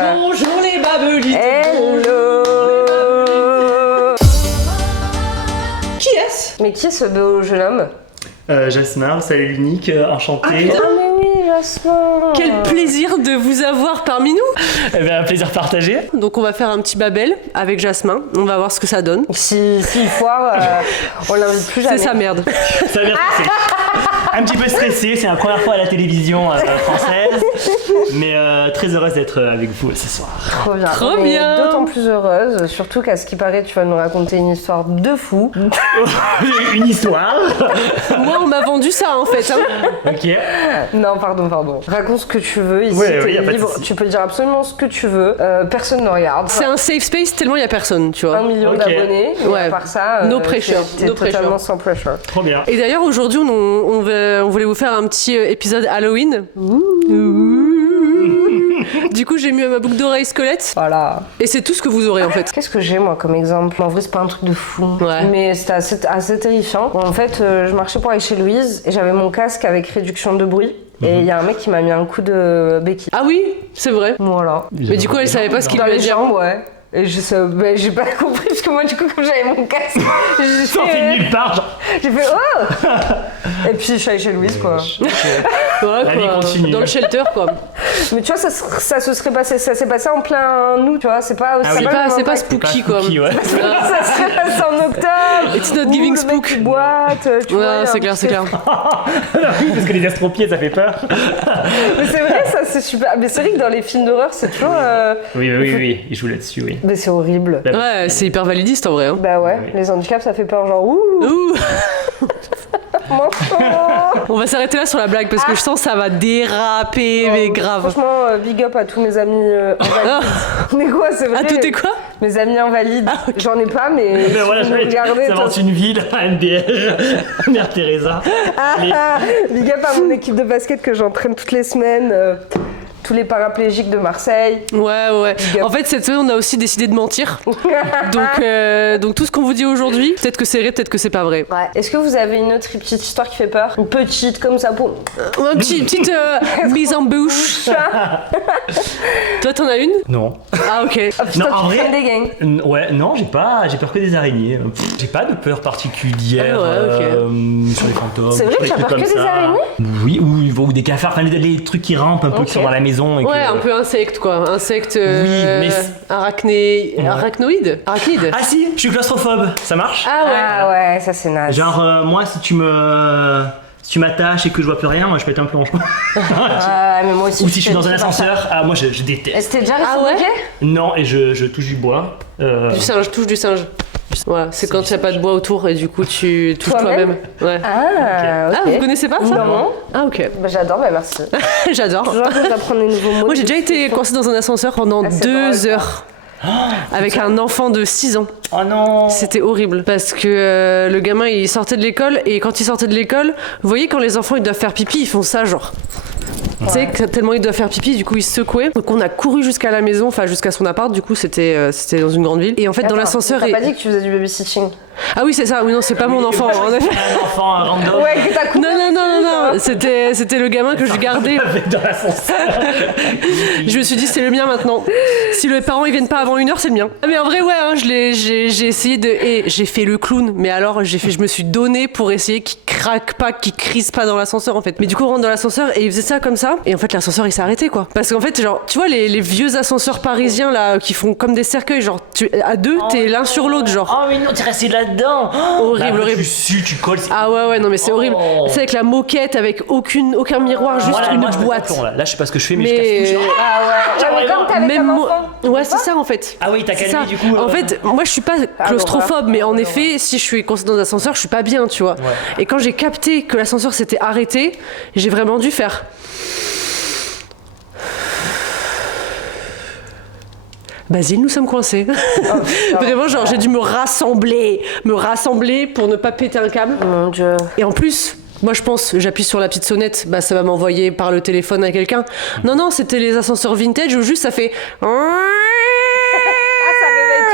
Bonjour les babelites. Hello. Qui est-ce? Mais qui est ce beau jeune homme? Jasmin, salut l'unique, enchanté. Ah mais oui, Jasmin. Quel plaisir de vous avoir parmi nous. Eh bien, un plaisir partagé. Donc on va faire un petit babel avec Jasmin, on va voir ce que ça donne. S'il foire, on l'invite plus jamais. C'est sa merde. Ça va bien se passer. Un petit peu stressé, c'est la première fois à la télévision française, mais très heureuse d'être avec vous ce soir. Trop bien. Trop Mais bien. D'autant plus heureuse, surtout qu'à ce qui paraît, tu vas nous raconter une histoire de fou. Une histoire. Moi on m'a vendu ça en fait. Ok. Non, pardon. Raconte ce que tu veux, ici Ouais, t'es y a pas de libre, souci. tu peux dire absolument ce que tu veux, personne ne regarde. C'est un safe space tellement il y a personne, tu 1 vois. million Ok. d'abonnés, mais Ouais. à part ça, No pressure, t'es no pressure. totalement sans pressure. Trop bien. Et d'ailleurs aujourd'hui on voulait vous faire un petit épisode Halloween. Du coup j'ai mis ma boucle d'oreille squelette Voilà. et c'est tout ce que vous aurez en fait. Qu'est-ce que j'ai moi comme exemple? En vrai, c'est pas un truc de fou, Ouais. mais c'était assez terrifiant. Bon, en fait, je marchais pour aller chez Louise et j'avais mon casque avec réduction de bruit. Et il y a un mec qui m'a mis un coup de béquille. Ah oui, c'est vrai. Voilà. Mais du coup elle savait pas ce qu'il Dans voulait les dire. jambes, ouais. Et j'ai pas compris parce que moi, du coup, comme j'avais mon casque, j'ai Sorti de fait, nulle part, genre. j'ai fait oh. Et puis je suis allée chez Louise, quoi. Voilà, La vie quoi. continue. Dans le shelter quoi. Mais tu vois, ça se serait passé, ça s'est passé en plein août, tu vois. C'est pas, Ah oui. C'est pas impact. spooky quoi. Spooky, ouais. Ça serait passé en octobre. It's not Ouh, giving le mec spook. qui boite, tu vois. Ouais, c'est clair, c'est clair. Oui, parce que les astropiés, ça fait peur. Mais c'est vrai, ça c'est super. Mais c'est vrai que dans les films d'horreur, c'est toujours. Oui, il joue là-dessus, oui. Mais c'est horrible. Ouais, c'est hyper validiste en vrai. Hein. Bah ouais, Oui. les handicaps ça fait peur, genre ouh, Ouh. manchot. On va s'arrêter là sur la blague parce que je sens que ça va déraper, mais grave. Franchement, big up à tous mes amis invalides. Mais quoi, c'est vrai. Ah, tout est quoi? Mes amis invalides. J'en ai pas, mais. Mais si voilà, vous nous regardez, ça invente une ville à MDR, Mère Teresa. big up à mon équipe de basket que j'entraîne toutes les semaines. Tous les paraplégiques de Marseille. Ouais. Big up. En fait, cette semaine, on a aussi décidé de mentir. Donc tout ce qu'on vous dit aujourd'hui, peut-être que c'est vrai, peut-être que c'est pas vrai. Ouais. Est-ce que vous avez une autre petite histoire qui fait peur? Une petite comme ça pour. Une petite mise en bouche. Toi, t'en as une? Non. Ah, ok. Ah putain, Non, en tu vrai- traînes des gangs. Ouais, non, j'ai peur que des araignées. J'ai pas de peur particulière Ah ouais, ok. sur les fantômes. C'est vrai sur que les t'as trucs peur comme que des ça. araignées? Oui, ou des cafards, enfin les trucs qui rampent un peu, Ok. qui sont dans la maison. Et Ouais, que... un peu insecte, quoi. Insecte. Oui, mais Arachnoïde. Arachnide. Ah si, je suis claustrophobe, ça marche? Ah ouais. Ah ouais, ça c'est naze. Genre, moi, si tu m'attaches et que je vois plus rien, moi je pète un plomb. Ah, mais moi aussi. Ou si je suis dans un fais pas ça. ascenseur, ah moi je déteste. Est-ce que t'es déjà resté Ah ouais bloqué? Non, et je touche du bois. Du singe, touche du singe. Voilà, c'est quand il n'y a pas de bois autour et du coup tu touches Toi-même toi-même. Ouais. Ah, ok. Ah, vous connaissez pas ça? Non. Ah, ok. Bah, j'adore, bah merci. J'adore. Toujours que j'apprends des nouveaux mots. Moi, j'ai déjà été coincée dans un ascenseur pendant Ah, c'est 2 drôle, ça. heures. Avec un enfant de 6 ans. Oh non. C'était horrible parce que le gamin il sortait de l'école et quand il sortait de l'école, vous voyez quand les enfants ils doivent faire pipi, ils font ça genre. Tu sais, que tellement il doit faire pipi, du coup il se secouait. Donc on a couru jusqu'à la maison, enfin jusqu'à son appart, du coup c'était dans une grande ville. Et en fait dans l'ascenseur. T'as pas dit que tu faisais du babysitting? Ah oui c'est ça, oui non c'est pas mon enfant. En effet. Un enfant random. Ouais, que t'as coupé. Non, c'était le gamin que je gardais. Avec dans l'ascenseur. Je me suis dit c'est le mien maintenant. Si les parents ils viennent pas avant 1 heure, c'est le mien. Mais en vrai ouais, hein, j'ai essayé de et j'ai fait le clown, mais alors je me suis donné pour essayer qu'il craque pas, qu'il crise pas dans l'ascenseur en fait. Mais du coup on rentre dans l'ascenseur et il faisait ça comme ça et en fait l'ascenseur il s'est arrêté quoi. Parce qu'en fait genre tu vois les vieux ascenseurs parisiens là qui font comme des cercueils genre à deux t'es l'un sur l'autre genre. Oh mais non, t'es resté là-dedans. Horrible, Bah, horrible. Tu sues, tu colles. Ah ouais non mais c'est horrible. C'est avec la moquette avec aucun miroir, juste Voilà, une moi, je me boîte. tape, là je sais pas ce que je fais mais je casse tout. Mais Ah ouais, mais comme t'avais même comme moi. enfant. Ouais, c'est ça en fait. Ah oui, t'as C'est calmé ça. du coup. En fait, moi je suis pas claustrophobe, mais en l'horreur. effet, si je suis coincée dans un ascenseur, je suis pas bien, tu vois. Et quand j'ai capté que l'ascenseur s'était arrêté, j'ai vraiment dû faire. Basile, nous sommes coincés. Vraiment, genre, j'ai dû me rassembler pour ne pas péter un câble. Mon dieu. Et en plus, moi je pense, j'appuie sur la petite sonnette, bah ça va m'envoyer par le téléphone à quelqu'un. Non, c'était les ascenseurs vintage où juste ça fait.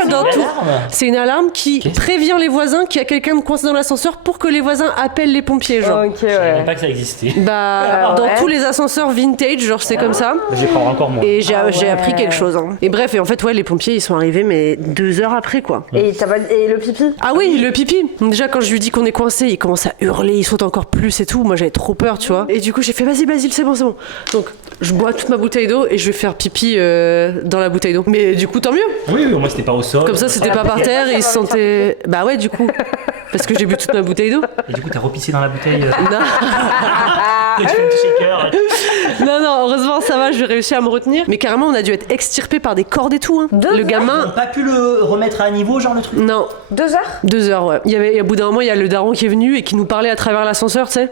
dans Une tout. alarme. C'est une alarme qui prévient les voisins qu'il y a quelqu'un de coincé dans l'ascenseur pour que les voisins appellent les pompiers, genre. Ok, Je savais même ouais. pas que ça existait. Bah, dans ouais. tous les ascenseurs vintage, genre c'est comme ça. Je vais prendre encore moins. Et j'ai ouais. appris quelque chose. Hein. Et bref, et en fait, ouais, les pompiers, ils sont arrivés, mais 2 heures après, quoi. Et et le pipi? Ah oui, le pipi. Déjà, quand je lui dis qu'on est coincé, il commence à hurler, il saute encore plus et tout. Moi, j'avais trop peur, tu vois. Et du coup, j'ai fait, vas-y, Basile, c'est bon, c'est bon. Donc, je bois toute ma bouteille d'eau et je vais faire pipi dans la bouteille d'eau. Mais du coup, tant mieux. Oui, au moins c'était pas au sol. Comme ça, c'était pas par terre et il se sentait. Bah ouais, du coup. Parce que j'ai bu toute ma bouteille d'eau. Et du coup, t'as repissé dans la bouteille. Non. Et tu fais un petit shaker. Non, non, heureusement, ça va, j'ai réussi à me retenir. Mais carrément, on a dû être extirpé par des cordes et tout. Hein. Le Ils gamin. ont pas pu le remettre à niveau, genre le truc. Non, 2 heures? 2 heures, ouais. Au bout d'un moment, il y a le daron qui est venu et qui nous parlait à travers l'ascenseur, tu sais.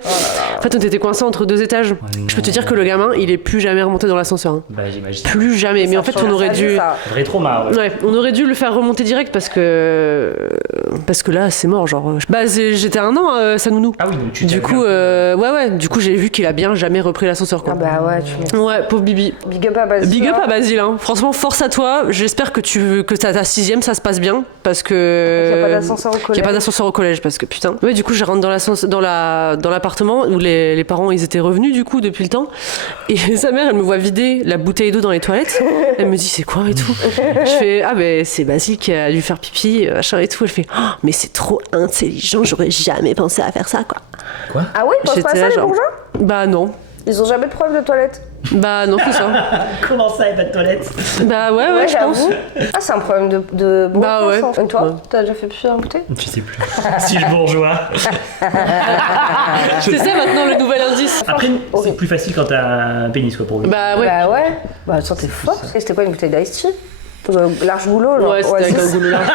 En fait, on était coincés entre 2 étages. Je peux te dire que le gamin, il est plus jamais remonté dans l'ascenseur. Hein. Bah, j'imagine. Plus jamais. Mais en fait, on aurait dû. Vrai trauma, ouais. Ouais, on aurait dû le faire remonter direct parce que là, c'est mort, genre. Bah, j'étais 1 an, sa nounou. Ah oui, donc tu Du t'as coup, vu un ouais. Du coup, j'ai vu qu'il a bien jamais repris l'ascenseur, quoi. Ah bah ouais, tu m'étonnes. Ouais, pauvre Bibi. Big up à Basile. Big up à Basile, hein. Franchement, force à toi. J'espère que ta 6ème, ça se passe bien. Parce que. Qu'il y a pas d'ascenseur au collège. Qu'il y a pas d'ascenseur au collège, parce que putain. Ouais, du coup, je rentre dans l'appartement où les parents, ils étaient revenus, du coup, depuis le temps. Et sa mère, elle me voit vider la bouteille d'eau dans les toilettes. Elle me dit, c'est quoi et tout. Je fais, ah, ben, c'est Basile qui a dû faire pipi, machin et tout. Elle fait, oh, mais c'est trop intelligent, j'aurais jamais pensé à faire ça, quoi. Ah oui, ils pensent pas à J'étais ça, là, les genre. bourgeois? Bah, non. Ils ont jamais de problème de toilette? Bah, non, c'est ça. Comment ça, il n'y a pas de toilette? Bah, ouais, je pense. j'avoue. Ah, c'est un problème de bourgeois. Bah ouais. ça. Et toi, Ouais. t'as déjà fait pipi dans la bouteille? Je sais plus. Si je bourgeois. C'est ça maintenant le nouvel indice. Après, c'est plus facile quand t'as un pénis, quoi, pour lui. Bah, ouais. Bah ouais. Bah attends, t'es fort. C'était quoi, une bouteille d'ice tea? Large goulot, genre. Ouais, c'était avec un goulot large.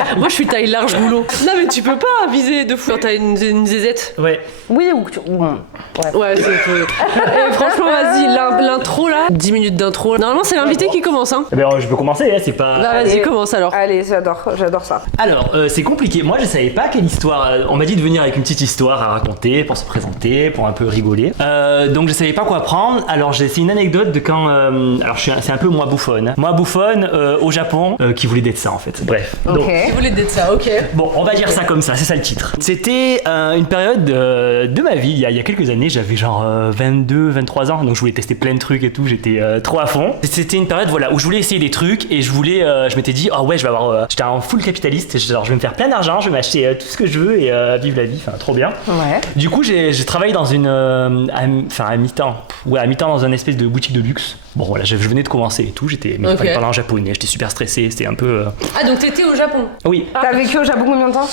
Ah, Moi, je suis taille large goulot. Non, mais tu peux pas viser de fou quand t'as une zézette. Ouais. Oui, ou que tu. Ouais, c'est tout. Et franchement, vas-y, l'intro là. 10 minutes d'intro. Normalement, c'est l'invité qui commence, hein. Eh ben, je peux commencer, hein, c'est pas. Bah, vas-y, Allez. commence alors. Allez, j'adore ça. Alors, c'est compliqué. Moi, je savais pas quelle histoire. On m'a dit de venir avec une petite histoire à raconter pour se présenter, pour un peu rigoler. Donc, je savais pas quoi prendre. Alors, c'est une anecdote de quand. Alors, c'est un peu moi bouffonne. Moi bouffonne au Japon, qui voulait d'être ça en fait. Bref. Donc, Ok. Tu voulais dire ça, ok. bon, on va dire ça comme ça. C'est ça le titre. C'était une période de ma vie. Il y a quelques années, j'avais genre 22, 23 ans, donc je voulais tester plein de trucs et tout. J'étais trop à fond. C'était une période voilà où je voulais essayer des trucs et je m'étais dit oh ouais je vais avoir. J'étais un full capitaliste. Genre je vais me faire plein d'argent, je vais m'acheter tout ce que je veux et vivre la vie. Enfin trop bien. Ouais. Du coup j'ai travaillé dans une à mi-temps. Ouais à mi-temps dans une espèce de boutique de luxe. Bon voilà je venais de commencer et tout. Mais il fallait parler en japonais. J'étais super stressé. C'était un peu. Ah, donc t'étais au Japon? Oui. T'as vécu au Japon combien de temps?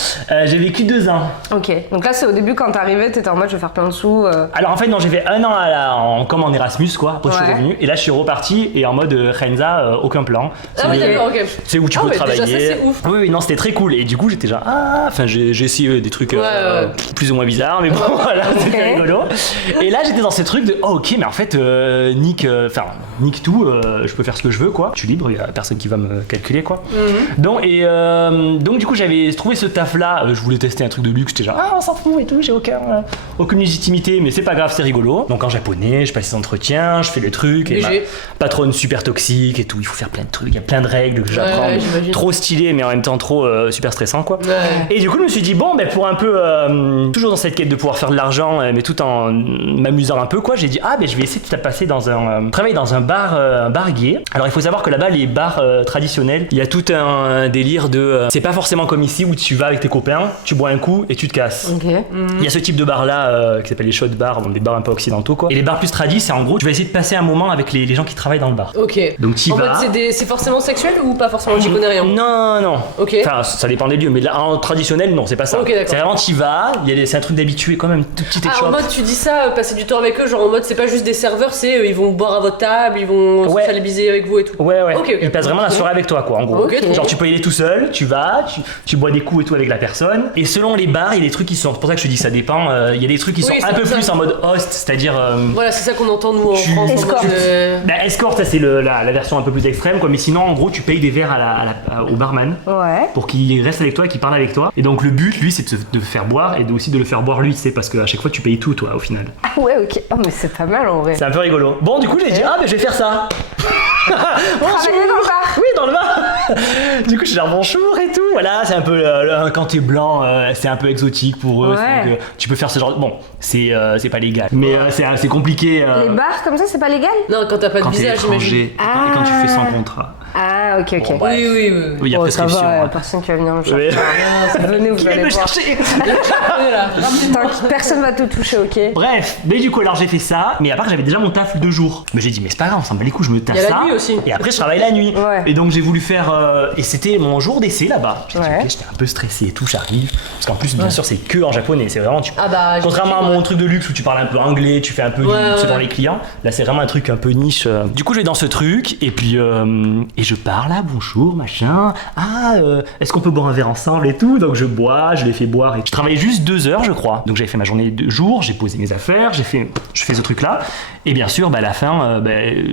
J'ai vécu 2 ans. Ok. Donc là, c'est au début quand t'arrivais, t'étais en mode je vais faire plein de sous. Alors en fait non j'ai fait 1 an comme en Erasmus quoi. Après je suis Ouais. revenu et là je suis reparti et en mode Renza aucun plan. Ah, oui, d'accord, ok. C'est où tu Ah peux ouais, travailler. déjà, ça, c'est ouf. Oui non c'était très cool et du coup j'étais genre enfin j'ai essayé des trucs Ouais. plus ou moins bizarres mais bon voilà c'était rigolo. Et là j'étais dans ce truc de oh ok mais en fait nique tout je peux faire ce que je veux quoi. Je suis libre il y a personne qui va me calculer quoi. Donc du coup j'avais trouvé ce taf là je voulais tester un truc de luxe j'étais genre on s'en fout et tout j'ai aucune légitimité mais c'est pas grave c'est rigolo. Donc en japonais je passe les entretiens je fais les trucs et ma Léger. patronne super toxique et tout il faut faire plein de trucs il y a plein de règles que j'apprends Ouais, j'imagine. trop stylé mais en même temps trop super stressant quoi. Ouais. Et du coup je me suis dit bon pour un peu toujours dans cette quête de pouvoir faire de l'argent mais tout en m'amusant un peu quoi j'ai dit je vais essayer de passer dans travailler dans un bar gay. Alors il faut savoir que là-bas les bars traditionnels il y a tout un délire de c'est pas forcément comme ici où tu vas avec tes copains tu bois un coup et tu te casses. Ok. Il y a ce type de bar là qui s'appelle les shot bars donc des bars un peu occidentaux quoi. Et les bars plus tradis c'est en gros tu vas essayer de passer un moment avec les gens qui travaillent dans le bar. Ok. Donc t'y En vas. mode, c'est forcément sexuel ou pas forcément? J'y connais rien. Non. Ok. Enfin, ça dépend des lieux, mais là, en traditionnel, non, c'est pas ça. Ok, d'accord. C'est vraiment t'y vas, c'est un truc d'habitué, quand même, tout petit Ah, en échoppe. mode, tu dis ça, passer du temps avec eux, genre en mode, c'est pas juste des serveurs, c'est ils vont boire à votre table, ils vont Ouais. socialiser avec vous et tout. Ouais. Ok. Ils passent vraiment la soirée avec toi, quoi, en gros. Ok, trop Genre, bien. tu peux y aller tout seul, tu vas, tu bois des coups et tout avec la personne. Et selon les bars, il y a des trucs qui sont. C'est pour ça que je te dis, ça dépend. Il y a des trucs qui sont Oui, un peu c'est plus ça. en mode host, c'est-à-dire. Voilà, c'est ça qu'on entend nous en Tu- France. en Escorte. mode, Escort, ça c'est la version un peu plus extrême, quoi. Mais sinon, en gros, tu payes des verres au barman. Ouais. Pour qu'il reste avec toi et qu'il parle avec toi. Et donc le but, lui, c'est de faire boire et aussi de le faire boire lui, c'est parce qu'à chaque fois tu payes tout, toi, au final. Ah ouais, ok. Oh, mais c'est pas mal en vrai. C'est un peu rigolo. Bon, du coup, j'ai dit, mais je vais faire ça. Travailler dans le bar. Oui, dans le bar. Du coup, je suis genre bonjour et tout. Voilà, c'est un peu quand t'es blanc, c'est un peu exotique pour eux. Ouais. Donc, tu peux faire ce genre. Bon, c'est pas légal, mais c'est compliqué. Les bars comme ça, c'est pas légal? Non, quand t'as pas de Quand t'es visage, j'imagine. étranger et quand tu fais sans contrat. Ah, ok, ok. Bon, bah, Oui. Oui, il y a Bon, ça prescription. va, hein. personne qui va venir me chercher. Oui. Venez, vous Qui vient allez me voir. chercher. Voilà. Tant que personne va te toucher, ok? Bref, mais du coup alors j'ai fait ça, mais après j'avais déjà mon taf 2 jours. Mais j'ai dit mais c'est pas grave, on s'en bat les couilles, je me taffe Il y a la ça. nuit aussi. Et après je travaille la nuit. Ouais. Et donc j'ai voulu faire et c'était mon jour d'essai là-bas. J'ai dit Ouais. ok, j'étais un peu stressé et tout, j'arrive. Parce qu'en plus bien sûr c'est que en japonais, c'est vraiment Ah bah, contrairement à j'imagine, mon truc de luxe où tu parles un peu anglais, tu fais un peu Ouais, du ouais. dans les clients. Là c'est vraiment un truc un peu niche. Du coup je vais dans ce truc et puis et je parle là, bonjour, machin. Ah est-ce qu'on peut boire un verre ensemble et tout. Donc je bois, je les fais boire et je travaillais juste 2 heures je crois. Donc j'avais fait ma journée de jour, j'ai posé mes affaires, je fais ce truc là. Et bien sûr, à la fin,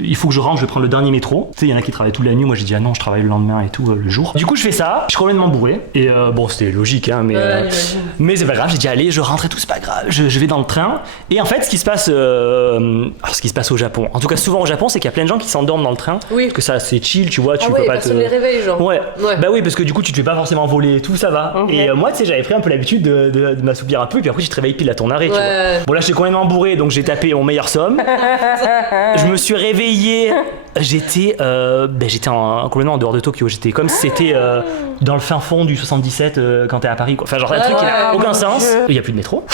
il faut que je rentre, je vais prendre le dernier métro. Tu sais, il y en a qui travaillent toute la nuit, moi j'ai dit ah non, je travaille le lendemain et tout, le jour. Du coup, je fais ça, je suis complètement bourré. Et bon, c'était logique, hein, mais c'est pas grave, j'ai dit allez, je rentre et tout, c'est pas grave, je vais dans le train. Et en fait, ce qui se passe au Japon, en tout cas souvent au Japon, c'est qu'il y a plein de gens qui s'endorment dans le train. Oui. Parce que ça, c'est chill, tu vois, tu peux pas personne les réveille, genre. Ouais. Ouais. Bah oui, parce que du coup, tu te fais pas forcément voler et tout, ça va. Ok. Et moi, tu sais, j'avais pris un peu l'habitude de m'assoupir un peu, et puis après, tu te réveilles pile à ton arrêt, tu Ouais. vois. Bon, là, j'étais complètement bourré, donc j'ai tapé mon meilleur somme. Je me suis réveillé, j'étais complètement en dehors de Tokyo. J'étais comme si c'était dans le fin fond du 77 quand t'es à Paris, quoi. Enfin, genre un truc qui n'a ouais, aucun mon sens. Dieu. Il y a plus de métro.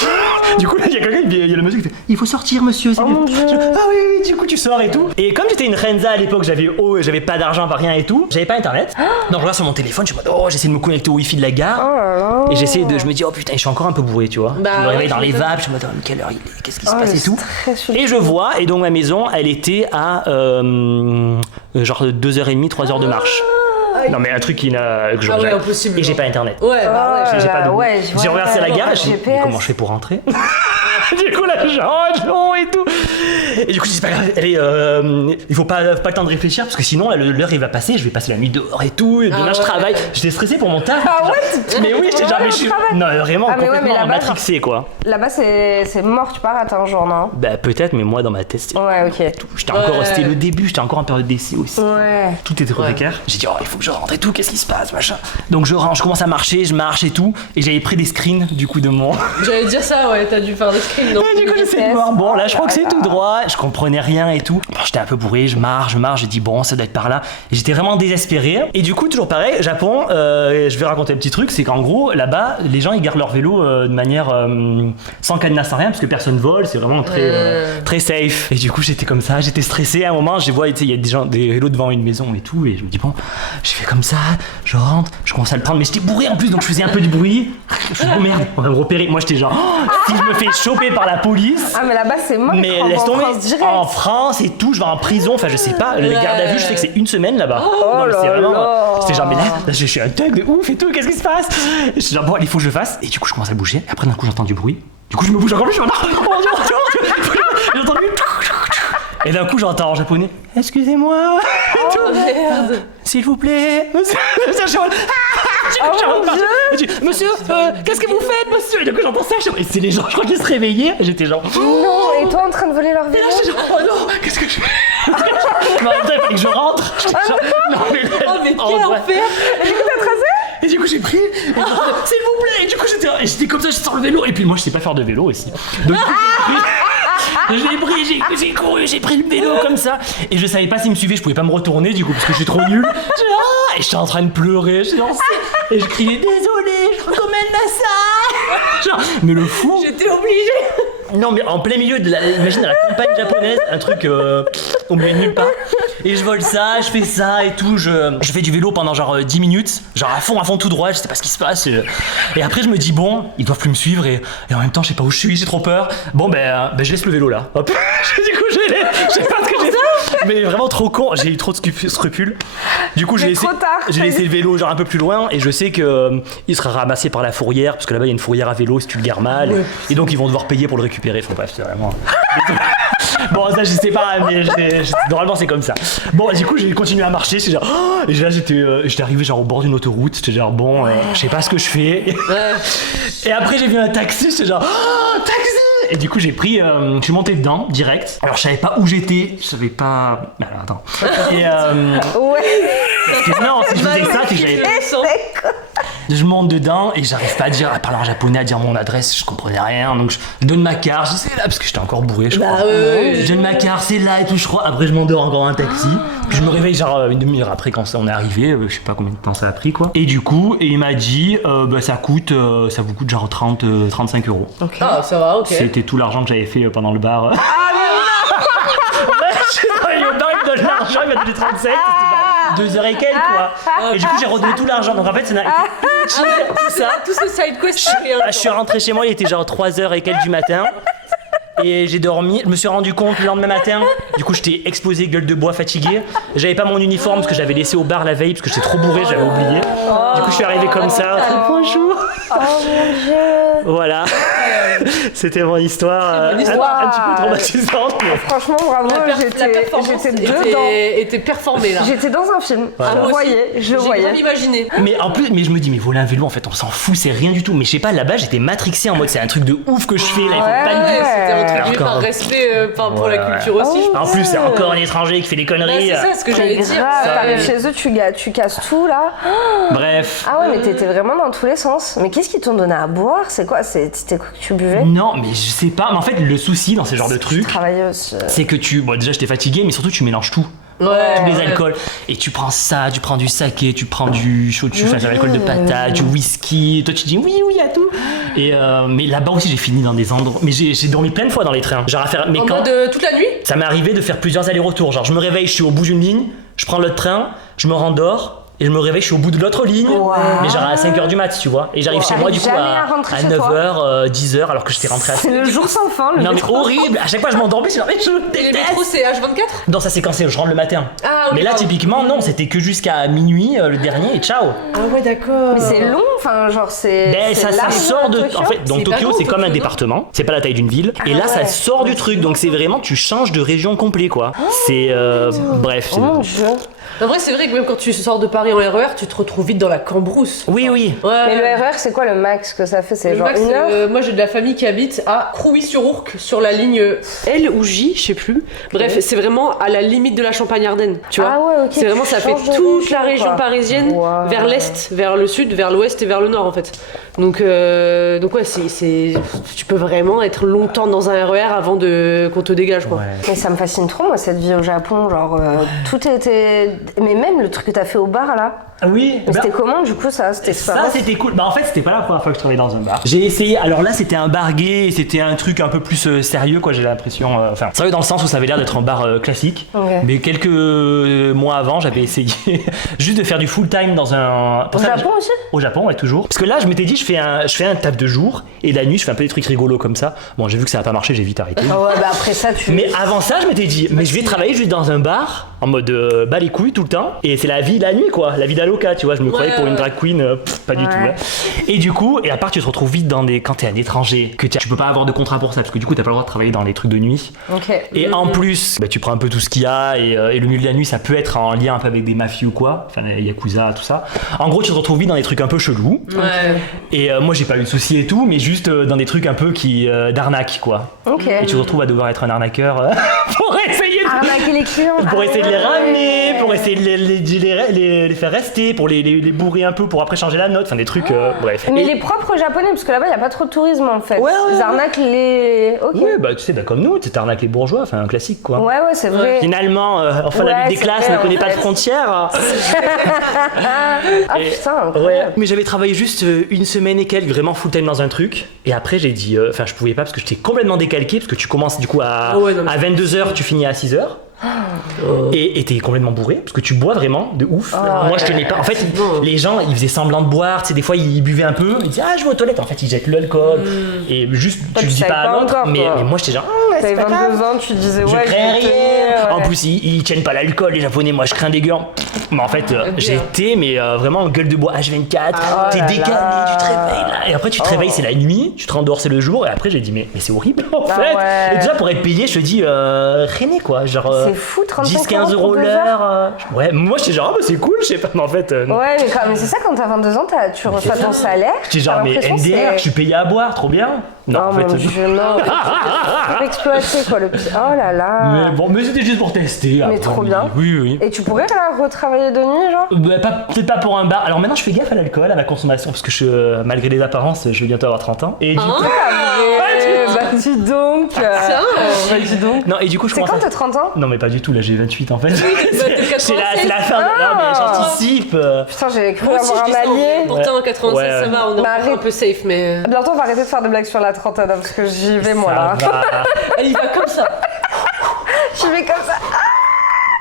Du coup, là, il y a quelqu'un, il y a le monsieur qui fait il faut sortir, monsieur. Oh mon Dieu. Ah oui, du coup, tu sors et tout. Et comme j'étais une renza à l'époque, j'avais pas d'argent, pas rien et tout. J'avais pas internet. Donc, je regarde sur mon téléphone, je me dis j'essaie de me connecter au wifi de la gare. Oh là là. Et je me dis, oh putain, je suis encore un peu bourré, tu vois. Bah, je me réveille ouais, dans tu les m'étonnes. vapes, je me dis, mais quelle heure il est, qu'est-ce qui se Oh, passe le et tout. stress, Et je vois, et donc ma maison, elle était à genre 2h30, 3h de marche. Non, mais un truc que Ah ouais, impossible. Et j'ai pas internet. Ouais, bah ouais. J'ai pas de. ouais, J'ai regardé la gare, je me dis, mais GPS. comment je fais pour rentrer? Du coup, là, je range et tout. Et du coup, je dis, c'est pas grave, allez, il faut pas le temps de réfléchir parce que sinon, là, l'heure il va passer, je vais passer la nuit dehors et tout. Et demain, Ah je ouais. travaille. J'étais stressé pour mon taf. Ah ouais, Mais oui, j'étais genre, mais je suis. travail. Non, vraiment, Ah, mais ouais, mais complètement là-bas, genre- matrixé, quoi. Là-bas, c'est mort, tu pars à un jour, non? Bah, peut-être, mais moi, dans ma tête, c'était Ouais, ok. J'étais encore, Ouais. c'était le début, j'étais encore en période d'essai aussi. Ouais. Tout était trop précaire. J'ai dit, oh, il faut que je rentre et tout, qu'est-ce qui se passe, machin. Donc je rentre, je commence à marcher, je marche et tout. Et j'avais pris des screens, du coup, de mon. J'allais dire ça, ouais, t'as dû faire des screens, non? Du coup, j'essaie de voir. Bon, là, je crois que c'est tout droit. Je comprenais rien et tout. Bon, j'étais un peu bourré, je marche. J'ai dit, bon, ça doit être par là. Et j'étais vraiment désespéré. Et du coup, toujours pareil, Japon, je vais raconter un petit truc, c'est qu'en gros, là-bas, les gens, ils gardent leur vélo de manière sans cadenas, sans rien, parce que personne vole. C'est vraiment très safe. Et du coup, j'étais comme ça, j'étais stressé. À un moment, je vois, il y a des vélos devant une maison et tout. Et je me dis, bon, je fais comme ça, je rentre, je commence à le prendre. Mais j'étais bourré en plus, donc je faisais un peu du bruit. Je me suis dit, oh merde, on va me repérer. Moi, j'étais genre, si je me fais choper par la police. Ah, mais là-bas, c'est mort. Mais en laisse tomber, France direct. en France et tout, je vais en prison, enfin je sais pas, les gardes à vue, je sais que c'est 1 semaine là-bas. Non, mais c'est là vraiment. là. C'était genre, mais là, je suis un thug de ouf et tout, qu'est-ce qui se passe? Je suis genre, bon, il faut que je le fasse. Et du coup, je commence à bouger. Et après, d'un coup, j'entends du bruit. Du coup, je me bouge encore plus, je suis en j'ai entendu. Et d'un coup, j'entends en japonais, excusez-moi, et tout. Merde. S'il vous plaît, monsieur, monsieur, qu'est-ce que vous faites, monsieur? Et du coup, j'entends ça, et c'est les gens, je crois qu'ils se réveillaient. J'étais genre, Non, et toi en train de voler leur vélo? j'étais genre, oh non, qu'est-ce que je fais? Mais en même temps, il fallait que je rentre. Non, mais Oh, mais en quel vrai. enfer! Et du coup, j'ai pris, s'il vous plaît. Et du coup, j'étais comme ça, je sors le vélo. Et puis moi, je sais pas faire de vélo aussi. Donc, j'ai couru, j'ai pris le vélo comme ça. Et je savais pas s'il me suivait, je pouvais pas me retourner du coup, parce que je suis trop nul. Et j'étais en train de pleurer, j'ai lancé. Et je criais, désolé, je recommande à ça. Genre, mais le fou. J'étais obligée! Non, mais en plein milieu de imagine la campagne japonaise, un truc au milieu de nulle part. Et je vole ça, je fais ça et tout. Je fais du vélo pendant genre 10 minutes, genre à fond tout droit, je sais pas ce qui se passe. Et après, je me dis, bon, ils doivent plus me suivre et en même temps, je sais pas où je suis, j'ai trop peur. Bon, ben je laisse le vélo là. Hop. Du coup, je sais pas ce que j'ai fait. Mais vraiment trop con, j'ai eu trop de scrupules. Du coup, j'ai laissé le vélo genre un peu plus loin et je sais que il sera ramassé par la fourrière parce que là-bas, il y a une fourrière à vélo si tu le gares mal. Et donc, ils vont devoir payer pour le récupérer. Enfin bref, c'est vraiment. Bon, ça, je sais pas, mais normalement, c'est comme ça. Bon, du coup, j'ai continué à marcher. C'est genre. Oh, et là, j'étais arrivé genre au bord d'une autoroute. J'étais genre, bon, je sais pas ce que je fais. Ouais. Et après, j'ai vu un taxi. J'étais genre, oh, taxi! Et du coup, j'ai pris, je suis monté dedans direct. Alors, je savais pas où j'étais, je savais pas. Alors, attends. Et Ouais. parce que non, si je faisais ça, c'est que j'avais. Je monte dedans et j'arrive pas à parler en japonais, à dire mon adresse, je comprenais rien. Donc, je donne ma carte, je dis c'est là, parce que j'étais encore bourré, je crois. Je donne ma carte, c'est là et tout, je crois. Après, je m'endors encore un taxi. Puis, je me réveille genre une demi-heure après quand on est arrivé, je sais pas combien de temps ça a pris quoi. Et du coup, il m'a dit, ça vous coûte genre 35 euros. Okay. Ah, ça va, ok. C'était tout l'argent que j'avais fait pendant le bar. Ah non. Je sais pas, il me donne l'argent, il m'a donné 35, c'était genre 2 heures et quelques quoi. Et du coup, j'ai redonné tout l'argent. Donc en fait, ça n'a été Tout ce side quest, je suis rentré chez moi, il était genre 3 heures et quelques du matin. Et j'ai dormi, je me suis rendu compte le lendemain matin, du coup j'étais explosé, gueule de bois, fatigué. J'avais pas mon uniforme parce que j'avais laissé au bar la veille parce que j'étais trop bourré, j'avais oublié. Du coup je suis arrivé comme ça, bonjour. Oh mon dieu. Voilà, c'était mon histoire, un petit peu traumatisante. Mais... Franchement, bravo, j'étais dedans. était performée là. J'étais dans un film, Voilà. je voyais. J'ai imaginé. Mais en plus, je me dis, mais voler un vélo en fait on s'en fout, c'est rien du tout. Mais je sais pas, là-bas j'étais matrixé en mode c'est un truc de ouf que je fais là, il faut pas le dire. C'était introduit Encore. par respect pour la culture aussi. En plus, c'est encore un étranger qui fait des conneries. C'est ça ce que j'allais dire. T'arrives chez eux, tu casses tout là. Bref. Ah ouais, mais t'étais vraiment dans tous les sens. Mais qu'est-ce qu'ils t'ont donné à boire? C'est quoi? C'était quoi que tu buvais? Non, mais je sais pas. Mais en fait, le souci dans ce genre de Tu trucs, travaillais aussi. c'est que bon, déjà j'étais fatigué, mais surtout tu mélanges tout. Tous les alcools. Et tu prends ça, tu prends du saké, tu prends du shochu, enfin de l'alcool de patate, du whisky. Toi tu dis oui, à tout. Et mais là-bas aussi j'ai fini dans des endroits. Mais j'ai dormi plein de fois dans les trains. Genre à faire. Mais En quand. mode toute la nuit. Ça m'est arrivé de faire plusieurs allers-retours. Genre je me réveille, je suis au bout d'une ligne, je prends l'autre train, je me rendors. Et je me réveille, je suis au bout de l'autre ligne, mais genre à 5h du mat, tu vois. Et j'arrive chez moi du coup à 9h, 10h, alors que j'étais rentré à 5h. C'est le jour sans fin, le Non mais métro. horrible, à chaque fois je m'endormais, je suis genre, mais je Et les déteste. métros c'est H24. Non, ça c'est quand je rentre le matin. Ah, ok, mais là pardon. typiquement non, c'était que jusqu'à minuit le dernier et ciao. Ah ouais d'accord. Mais c'est long, enfin genre c'est. Ben ça large, sort de. Tokyo. En fait, donc C'est pas Tokyo grand, c'est comme un Tokyo, non département, c'est pas la taille d'une ville. Et là ça ouais. sort du truc, donc c'est vraiment tu changes de région complet quoi. C'est bref. Oh mon dieu. En vrai c'est vrai que même quand tu sors de Paris en RER, tu te retrouves vite dans la cambrousse. Oui. Ouais. Mais le RER, c'est quoi le max que ça fait? C'est Le genre max, 1 heure? moi j'ai de la famille qui habite à Crouy-sur-Ourcq sur la ligne L ou J, je sais plus. Bref, c'est vraiment à la limite de la Champagne-Ardenne, tu vois. Ah ouais, ok. C'est vraiment ça tu fait changes de toute la région quoi. parisienne Wow. vers l'est, vers le sud, vers l'ouest et vers le nord en fait. Donc ouais, c'est tu peux vraiment être longtemps dans un RER avant de qu'on te dégage quoi. Ouais. Mais ça me fascine trop, moi, cette vie au Japon. Genre, tout était. Mais même le truc que t'as fait au bar là. Oui. Mais c'était comment du coup ça? C'était Ça c'était cool. Bah en fait c'était pas la première fois que je travaillais dans un bar. J'ai essayé. Alors là c'était un bar gay, c'était un truc un peu plus sérieux quoi. J'ai l'impression. Enfin sérieux dans le sens où ça avait l'air d'être un bar classique. Ok. Mais quelques mois avant j'avais essayé juste de faire du full time dans un. Au Japon aussi? Au Japon ouais toujours. Parce que là je m'étais dit je fais un taf de jour et la nuit je fais un peu des trucs rigolos comme ça. Bon j'ai vu que ça a pas marché, j'ai vite arrêté. Ah ouais, bah après ça, tu. Mais avant ça, je m'étais dit, mais je vais travailler juste dans un bar, en mode bas les couilles tout le temps, et c'est la vie la nuit quoi, la vie d'Aloca, tu vois, je me croyais pour une drag queen, pas du tout. Hein. Et du coup, et à part tu te retrouves vite dans quand t'es un étranger, que tu peux pas avoir de contrat pour ça, parce que du coup t'as pas le droit de travailler dans les trucs de nuit. Ok. Et en plus, bah, tu prends un peu tout ce qu'il y a, et le milieu de la nuit ça peut être en lien un peu avec des mafieux ou quoi, enfin les Yakuza, tout ça. En gros, tu te retrouves vite dans des trucs un peu chelous, Ouais. et moi j'ai pas eu de soucis et tout, mais juste dans des trucs un peu d'arnaque quoi. Ok. Et tu te retrouves à devoir être un arnaqueur pour essayer de... Arnaquer les clients. Pour Ah essayer de les ouais. ramener, pour essayer de les faire rester, pour les bourrer un peu, pour après changer la note, enfin des trucs, bref. Mais Et- les propres japonais, parce que là-bas, il n'y a pas trop de tourisme en fait. Ouais, Ils arnaquent les. Ok. Ouais, bah tu sais, bah, comme nous, tu t'arnaques les bourgeois, enfin un classique quoi. Ouais, c'est vrai. Finalement, enfin Ouais, la lutte des c'est classes vrai, ne connaît en pas de fait. frontières. Ah Et- putain, Ouais, incroyable. mais j'avais travaillé juste une semaine et quelques, vraiment full time dans un truc. Et après, j'ai dit, enfin, je pouvais pas parce que j'étais complètement décalqué, parce que tu commences du coup à, Oh ouais, non, mais à 22h, tu finis à 6h. Et t'es complètement bourré parce que tu bois vraiment de ouf. Moi je tenais pas. En fait, les gens ils faisaient semblant de boire. Tu sais, des fois ils buvaient un peu. Ils disaient ah je vais aux toilettes. En fait, ils jettent l'alcool. Et juste Toi, tu le tu dis savais pas pas à l'autre. encore, Mais quoi. moi j'étais genre T'avais c'est pas 22 grave. ans, tu disais Je ouais, crains je vais rien. tenir, ouais. En plus, ils tiennent pas l'alcool, les japonais. Moi je crains des gants. Mais en fait, j'étais vraiment en gueule de bois H24. T'es décalé, tu te réveilles là. Et après, tu te réveilles, c'est la nuit. Tu te rends dehors, c'est le jour. Et après, j'ai dit, mais c'est horrible en fait. ouais. Et déjà, pour être payé, je te dis, rien quoi. Genre, C'est fou, 35 10-15 euros pour 2 l'heure. Ouais, moi, j'étais genre, c'est cool, je sais pas. Mais en fait, non. Ouais, mais c'est ça, quand t'as 22 ans, tu reçois ton salaire. J'étais genre, mais MDR, je suis payé à boire, trop bien. Non, oh en fait. Mon Dieu, non. Exploité quoi, le petit. Oh là là. Mais bon, mais c'était juste pour tester. Mais après, trop bien. Oui. Et tu pourrais là, retravailler de nuit, genre Peut-être pas pour un bar. Alors maintenant, je fais gaffe à l'alcool, à la consommation, parce que malgré les apparences, je vais bientôt avoir 30 ans. Et du coup. Bah dis donc. Bah dis donc. Non, et du coup, je C'est commence quand t'as 30 ans? Non, mais pas du tout, là j'ai 28 en fait. C'est c'est la fin. Non, mais j'anticipe. Putain, j'avais cru Moi aussi, avoir je un dis ça, allié. mais pourtant, en 96, Ouais. ça va, on est Bah, encore un peu safe, mais. Bientôt, on va arrêter de faire des blagues sur la trentaine, hein, parce que j'y vais moi là. Ça va. Elle y va comme ça. J'y vais comme ça.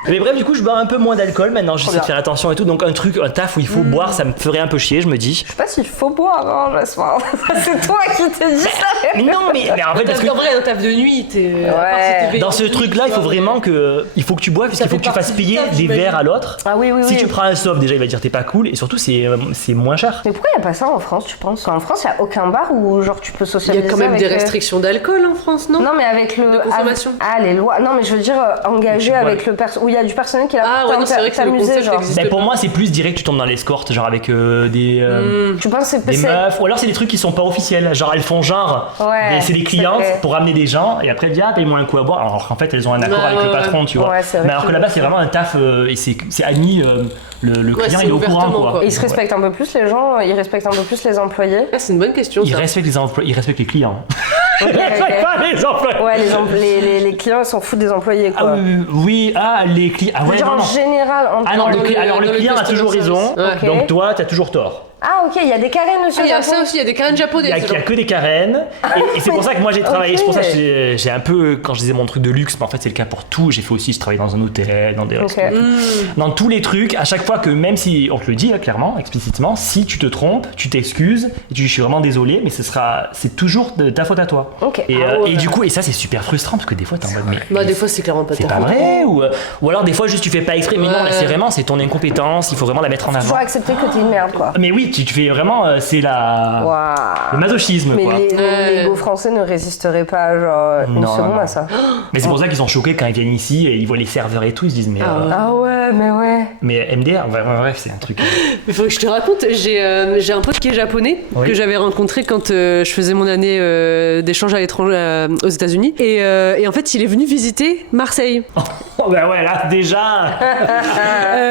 Mais bref, du coup, je bois un peu moins d'alcool maintenant, j'essaie de faire attention et tout. Donc, un taf où il faut boire, ça me ferait un peu chier, je me dis. Je sais pas s'il faut boire, hein, Jasmin. C'est toi qui t'es dit ça. Mais non, mais en fait, parce que. En vrai, un taf de nuit, t'es. Ouais. Dans ce truc-là, il faut vraiment que. Il faut que tu boives, parce qu'il faut que tu fasses payer des verres à l'autre. Ah oui. Si tu prends un soft, déjà, il va dire t'es pas cool, et surtout, c'est moins cher. Mais pourquoi il n'y a pas ça en France, tu penses? En France, il n'y a aucun bar où genre tu peux Il y socialiser. a quand même avec des restrictions d'alcool en France, non? Non, mais avec le. De consommation. Ah, les lois. Non, mais je veux dire engagé avec le où il y a du personnel qui est là Ah ouais, non, c'est vrai que c'est le concept genre. existe. Ben, pour moi, c'est plus direct, tu tombes dans l'escorte, genre avec des Tu penses que des c'est. meufs, ou alors c'est des trucs qui sont pas officiels, genre elles font genre, Ouais, c'est des c'est clientes vrai. pour ramener des gens, et après elles disent ah paye-moi un coup à boire, alors qu'en fait elles ont un accord avec le patron, tu vois. Ouais, c'est vrai Mais alors que là-bas c'est vraiment un taf, et c'est admis, le client c'est il est au courant ouvertement, quoi. Et ils se respectent un peu plus les gens, ils respectent un peu plus les employés. Ah, c'est une bonne question, Ils ça. respectent ils respectent les clients. Ok, Ils respectent pas les employés. Ouais, les clients ils s'en foutent des employés Ah quoi. oui, les clients. Ah ouais, Genre non, non. en général. Ah non, alors le dans le client a customer toujours raison, service. Ouais. donc toi t'as toujours tort. Ah ok, il y a des carènes aussi Ah, au il y a Japon. ça aussi, il y a des carènes Il japonaises. y a que des carènes, et c'est pour ça que moi j'ai travaillé, c'est pour ça que j'ai un peu, quand je disais mon truc de luxe, mais en fait c'est le cas pour tout, j'ai fait aussi, je travaille dans un hôtel, dans des restaurants, dans tous les trucs, à chaque fois que même si, on te le dit clairement, explicitement, si tu te trompes, tu t'excuses, et tu dis je suis vraiment désolé, mais c'est toujours de ta faute à toi. Ok. Et du coup, et ça c'est super frustrant, parce que des fois t'es en mode, mais Bah, des fois, c'est clairement pas c'est ta pas faute. vrai, ou alors des fois juste tu fais pas exprès, mais non, là Ouais. c'est vraiment, c'est ton incompétence, il faut vraiment la mettre en avant. Toujours accepter que t'es une merde quoi. Mais oui, tu fais vraiment, c'est le Waouh. masochisme Mais quoi. les Lego français ne résisteraient pas genre une Non, seconde non. à ça. Mais c'est pour ça qu'ils sont choqués quand ils viennent ici et ils voient les serveurs et tout, ils se disent mais Ah ouais, mais ouais. mais MDR, bref, c'est un truc. Il faut que je te raconte, j'ai un pote qui est japonais, Oui. que j'avais rencontré quand je faisais mon année d'échange à l'étranger aux États-Unis. Et en fait, il est venu visiter Marseille. Oh bah ouais, là déjà.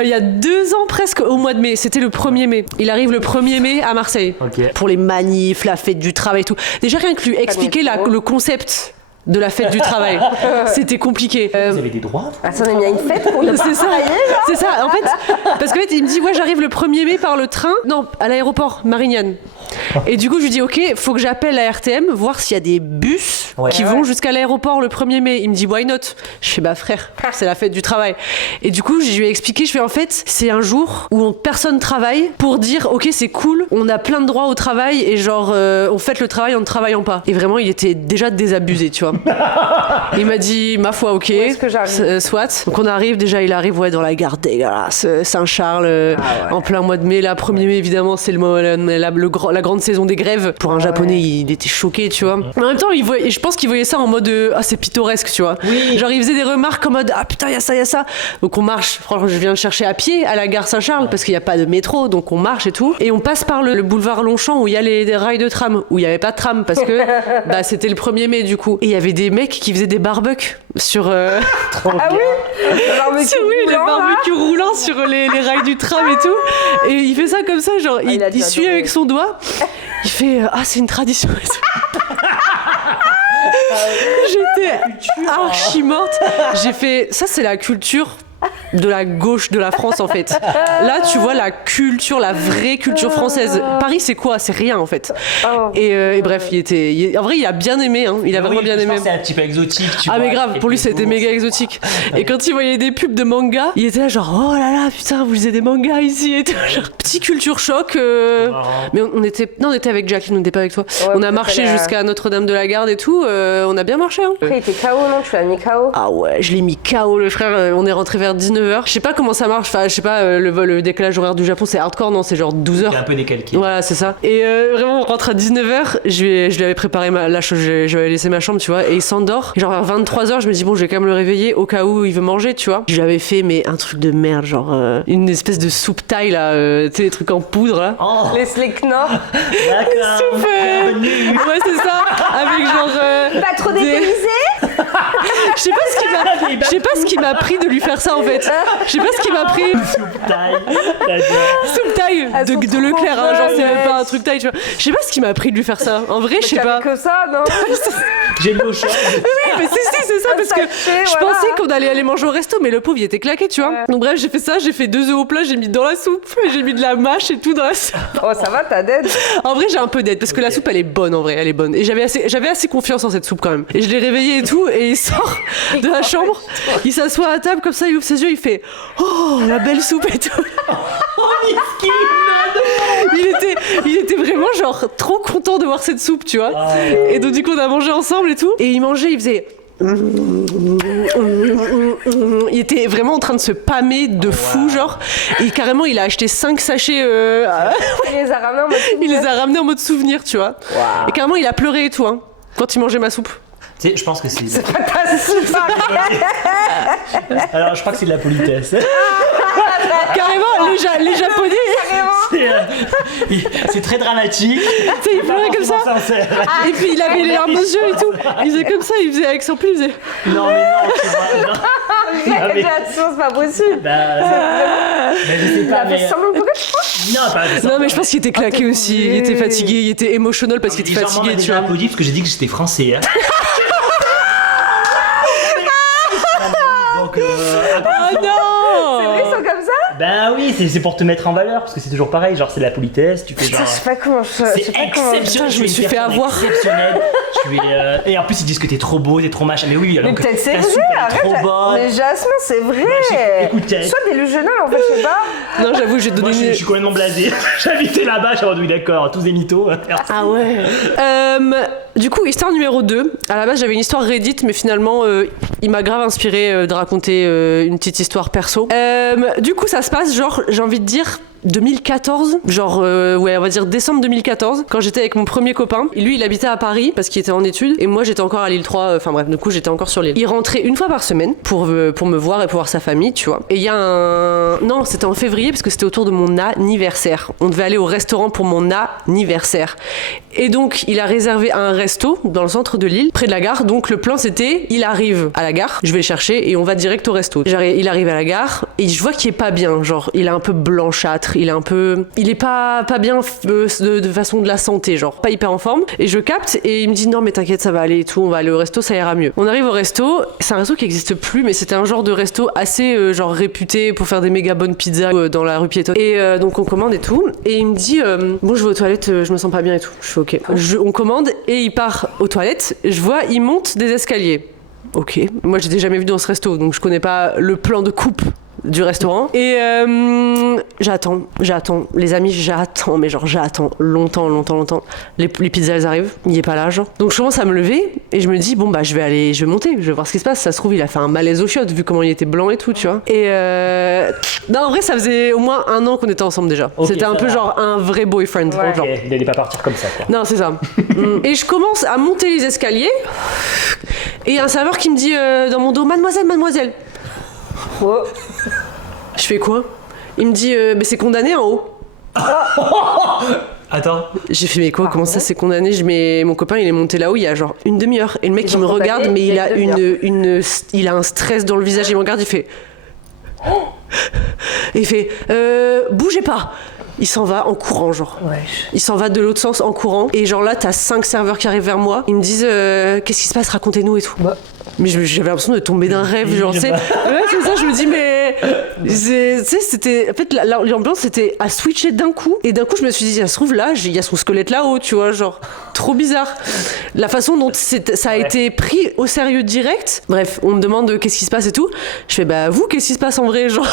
Il y a 2 ans presque, au mois de mai. C'était le 1er mai. Il arrive le 1er mai à Marseille. Ok. Pour les manifs, la fête du travail et tout. Déjà, rien que lui expliquer le concept de la fête du travail, c'était compliqué. Vous avez des droits? Attendez, mais il y a une fête pour ne pas C'est ça, travailler là. c'est ça. En fait, parce qu'en fait, il me dit ouais, j'arrive le 1er mai par le train. Non, à l'aéroport Marignane. Et du coup, je lui dis ok, faut que j'appelle la RTM, voir s'il y a des bus qui vont jusqu'à l'aéroport le 1er mai. Il me dit why not? Je fais bah frère, c'est la fête du travail. Et du coup, je lui ai expliqué, je fais en fait, c'est un jour où personne travaille pour dire ok, c'est cool, on a plein de droits au travail et genre on fête le travail en ne travaillant pas. Et vraiment, il était déjà désabusé, tu vois. Il m'a dit ma foi ok, est-ce que j'arrive soit. Donc on arrive, déjà il arrive dans la gare dégueulasse, Saint-Charles, en plein mois de mai. Là, 1er mai évidemment, c'est la grande saison des grèves. Pour un japonais, il était choqué, tu vois. Mais en même temps, je pense qu'il voyait ça en mode ah c'est pittoresque, tu vois. Genre il faisait des remarques en mode ah putain il y a ça, il y a ça. Donc on marche, franchement je viens de chercher à pied à la gare Saint-Charles parce qu'il n'y a pas de métro, donc on marche et tout. Et on passe par le boulevard Longchamp où il y a des rails de tram, où il n'y avait pas de tram parce que bah, c'était le 1er mai du coup. Et il y avait des mecs qui faisaient des barbecues sur Ah oui. Le barbecue les roulant, là. barbecues roulants sur les rails du tram et tout. Et il fait ça comme ça, genre il a dû il suit adorer. avec son doigt. Il fait ah c'est une tradition. J'étais archi morte. J'ai fait ça c'est la culture de la gauche de la France en fait. Là tu vois la culture, la vraie culture française. Paris c'est quoi? C'est rien en fait. Et bref en vrai il a bien aimé hein. Il a vraiment bien aimé. C'est un petit peu exotique, tu vois. Ah mais grave, pour lui c'était méga exotique. Et quand il voyait des pubs de manga, il était là genre oh là là putain vous lisez des mangas ici et tout. Genre, petit culture choc. Mais on était avec Jacqueline, on n'était pas avec toi. Ouais, on a vous marché êtes allé à- jusqu'à Notre-Dame-de-la-Garde et tout. On a bien marché. Hein. Après il était KO non? Tu l'as mis KO? Ah ouais, je l'ai mis KO le frère. On est rentré vers 19h 19h. Je sais pas comment ça marche, enfin, je sais pas, le décalage horaire du Japon, c'est hardcore, non, c'est genre 12h. C'est un peu décalqué. Voilà, c'est ça. Et vraiment, on rentre à 19h, je lui avais préparé je lui avais laissé ma chambre, tu vois, et il s'endort. Et genre vers 23h, je me dis, bon, je vais quand même le réveiller au cas où il veut manger, tu vois. Je lui avais fait, mais un truc de merde, genre une espèce de soupe thaï, là, tu sais, les trucs en poudre, là. Oh, Les Knorr. d'accord. Soupe, ouais, c'est ça, avec genre... Pas trop dépaysé. Je sais pas ce qui m'a pris de lui faire ça, en fait. Je sais pas ce qui m'a pris. Soupe thaï. D'accord. Soupe thaï Elles sont de trop Leclerc, hein, genre c'est même bonnes. pas un truc thaï, tu vois. Je sais pas ce qui m'a pris de lui faire ça. En vrai, je sais pas. Que ça, non? J'ai mis au champ. Oui, mais si, c'est ça, parce que sachet, je voilà. pensais qu'on allait aller manger au resto, mais le pauvre il était claqué, tu vois. Ouais. Donc bref, j'ai fait ça, j'ai fait 2 œufs au plat, j'ai mis dans la soupe, j'ai mis de la mâche et tout dans la soupe. Oh, ça va, t'as d'aide. En vrai, j'ai un peu d'aide parce que la soupe elle est bonne, en vrai, elle est bonne. Et j'avais assez confiance en cette soupe quand même. Et je l'ai réveillé et tout, et il sort de la chambre, il s'assoit à table comme ça, il ouvre ses yeux, il fait oh la belle soupe et tout. Il était vraiment genre trop content de voir cette soupe, tu vois. Et donc du coup on a mangé ensemble et tout. Et il mangeait, il faisait... Il était vraiment en train de se pâmer de fou, genre. Et carrément il a acheté 5 sachets... Il les a ramenés en mode il les a ramenés en mode souvenir, tu vois. Et carrément il a pleuré et tout, hein, quand il mangeait ma soupe. Tu sais, je pense que c'est. pas super. Alors, je crois que c'est de la politesse. Carrément, les Japonais... C'est très dramatique. Tu sais, il pleurait comme ça. Sincère. Et puis il avait les larmes aux yeux et tout. Il faisait comme ça, il faisait avec son pli, il faisait... Non, mais non, tu vois. Non. mais- C'est pas possible. Je sais Il pas, a fait mais. semblant pour que Non, pas Non mais je pense qu'il était claqué aussi, il était fatigué, il était émotionnel parce qu'il était fatigué, tu déjà vois. applaudi parce que j'ai dit que j'étais français. Hein. Donc, Oh non ils sont comme ça. ben oui, c'est pour te mettre en valeur parce que c'est toujours pareil, genre c'est de la politesse, tu fais genre. Putain, je sais pas comment je C'est sais pas comment. exceptionnel, je me suis fait avoir. Exceptionnel. Et en plus ils disent que t'es trop beau, t'es trop machin. Mais oui, alors Mais que peut-être c'est ta soupe vrai, elle est trop arrête. bonne. Mais Jasmin, c'est vrai. Écoute, Soit délusionnel en fait, je sais pas. Non j'avoue, j'ai Moi donné... je suis complètement blasé. J'habitais là-bas, j'ai dit oui d'accord, tous des mythos. Ah ouais. Du coup, histoire numéro 2. À la base, j'avais une histoire Reddit, mais finalement, il m'a grave inspiré de raconter une petite histoire perso. Du coup, ça se passe, genre, j'ai envie de dire... 2014, genre ouais on va dire décembre 2014, quand j'étais avec mon premier copain. Et lui il habitait à Paris parce qu'il était en études et moi j'étais encore à l'île 3, enfin bref du coup j'étais encore sur l'île. Il rentrait une fois par semaine pour me voir et pour voir sa famille, tu vois. Et il y a non c'était en février parce que c'était autour de mon anniversaire. On devait aller au restaurant pour mon anniversaire. Et donc il a réservé un resto dans le centre de l'île, près de la gare. Donc le plan c'était il arrive à la gare, je vais le chercher et on va direct au resto. Il arrive à la gare et je vois qu'il est pas bien, genre il est un peu blanchâtre. Il est pas bien de façon de la santé, genre pas hyper en forme. Et je capte et il me dit non mais t'inquiète ça va aller et tout, on va aller au resto, ça ira mieux. On arrive au resto, c'est un resto qui existe plus mais c'était un genre de resto assez genre réputé pour faire des méga bonnes pizzas dans la rue piétonne. Et donc on commande et tout et il me dit bon je vais aux toilettes, je me sens pas bien et tout. Je fais ok. On commande et il part aux toilettes, je vois il monte des escaliers. Ok, moi j'étais jamais vu dans ce resto donc je connais pas le plan de coupe du restaurant et j'attends les amis, mais genre j'attends longtemps les pizzas elles arrivent, il est pas là genre, donc je commence à me lever et je me dis bon bah je vais monter, je vais voir ce qui se passe, ça se trouve il a fait un malaise au chiottes vu comment il était blanc et tout tu vois. Et non en vrai ça faisait au moins 1 an qu'on était ensemble déjà, Okay, c'était un peu genre un vrai boyfriend Ouais. genre. Il allait pas partir comme ça quoi. Non, c'est ça. Et je commence à monter les escaliers. Et il y a un serveur qui me dit dans mon dos mademoiselle. Oh. Je fais quoi? Il me dit mais c'est condamné en haut. Attends. J'ai fait mais quoi? Comment ça c'est condamné? Mais mon copain il est monté là-haut il y a genre une demi-heure. Et le mec Ils il me ont condamné regarde mais il y il a a il a un stress dans le visage. Il me regarde, il fait et il fait bougez pas. Il s'en va en courant, genre. Ouais. Il s'en va de l'autre sens en courant. Et genre là, t'as 5 serveurs qui arrivent vers moi. Ils me disent qu'est-ce qui se passe, racontez-nous et tout. Bah. Mais j'avais l'impression de tomber d'un rêve, genre, tu sais. Ouais, c'est ça, je me dis, mais. Tu sais, c'était. En fait, l'ambiance, c'était à switcher d'un coup. Et d'un coup, je me suis dit, ça se trouve, là, il y a son squelette là-haut, tu vois, genre. Trop bizarre. La façon dont ça a été pris au sérieux direct. Bref, on me demande qu'est-ce qui se passe et tout. Je fais, bah, vous, qu'est-ce qui se passe en vrai, genre.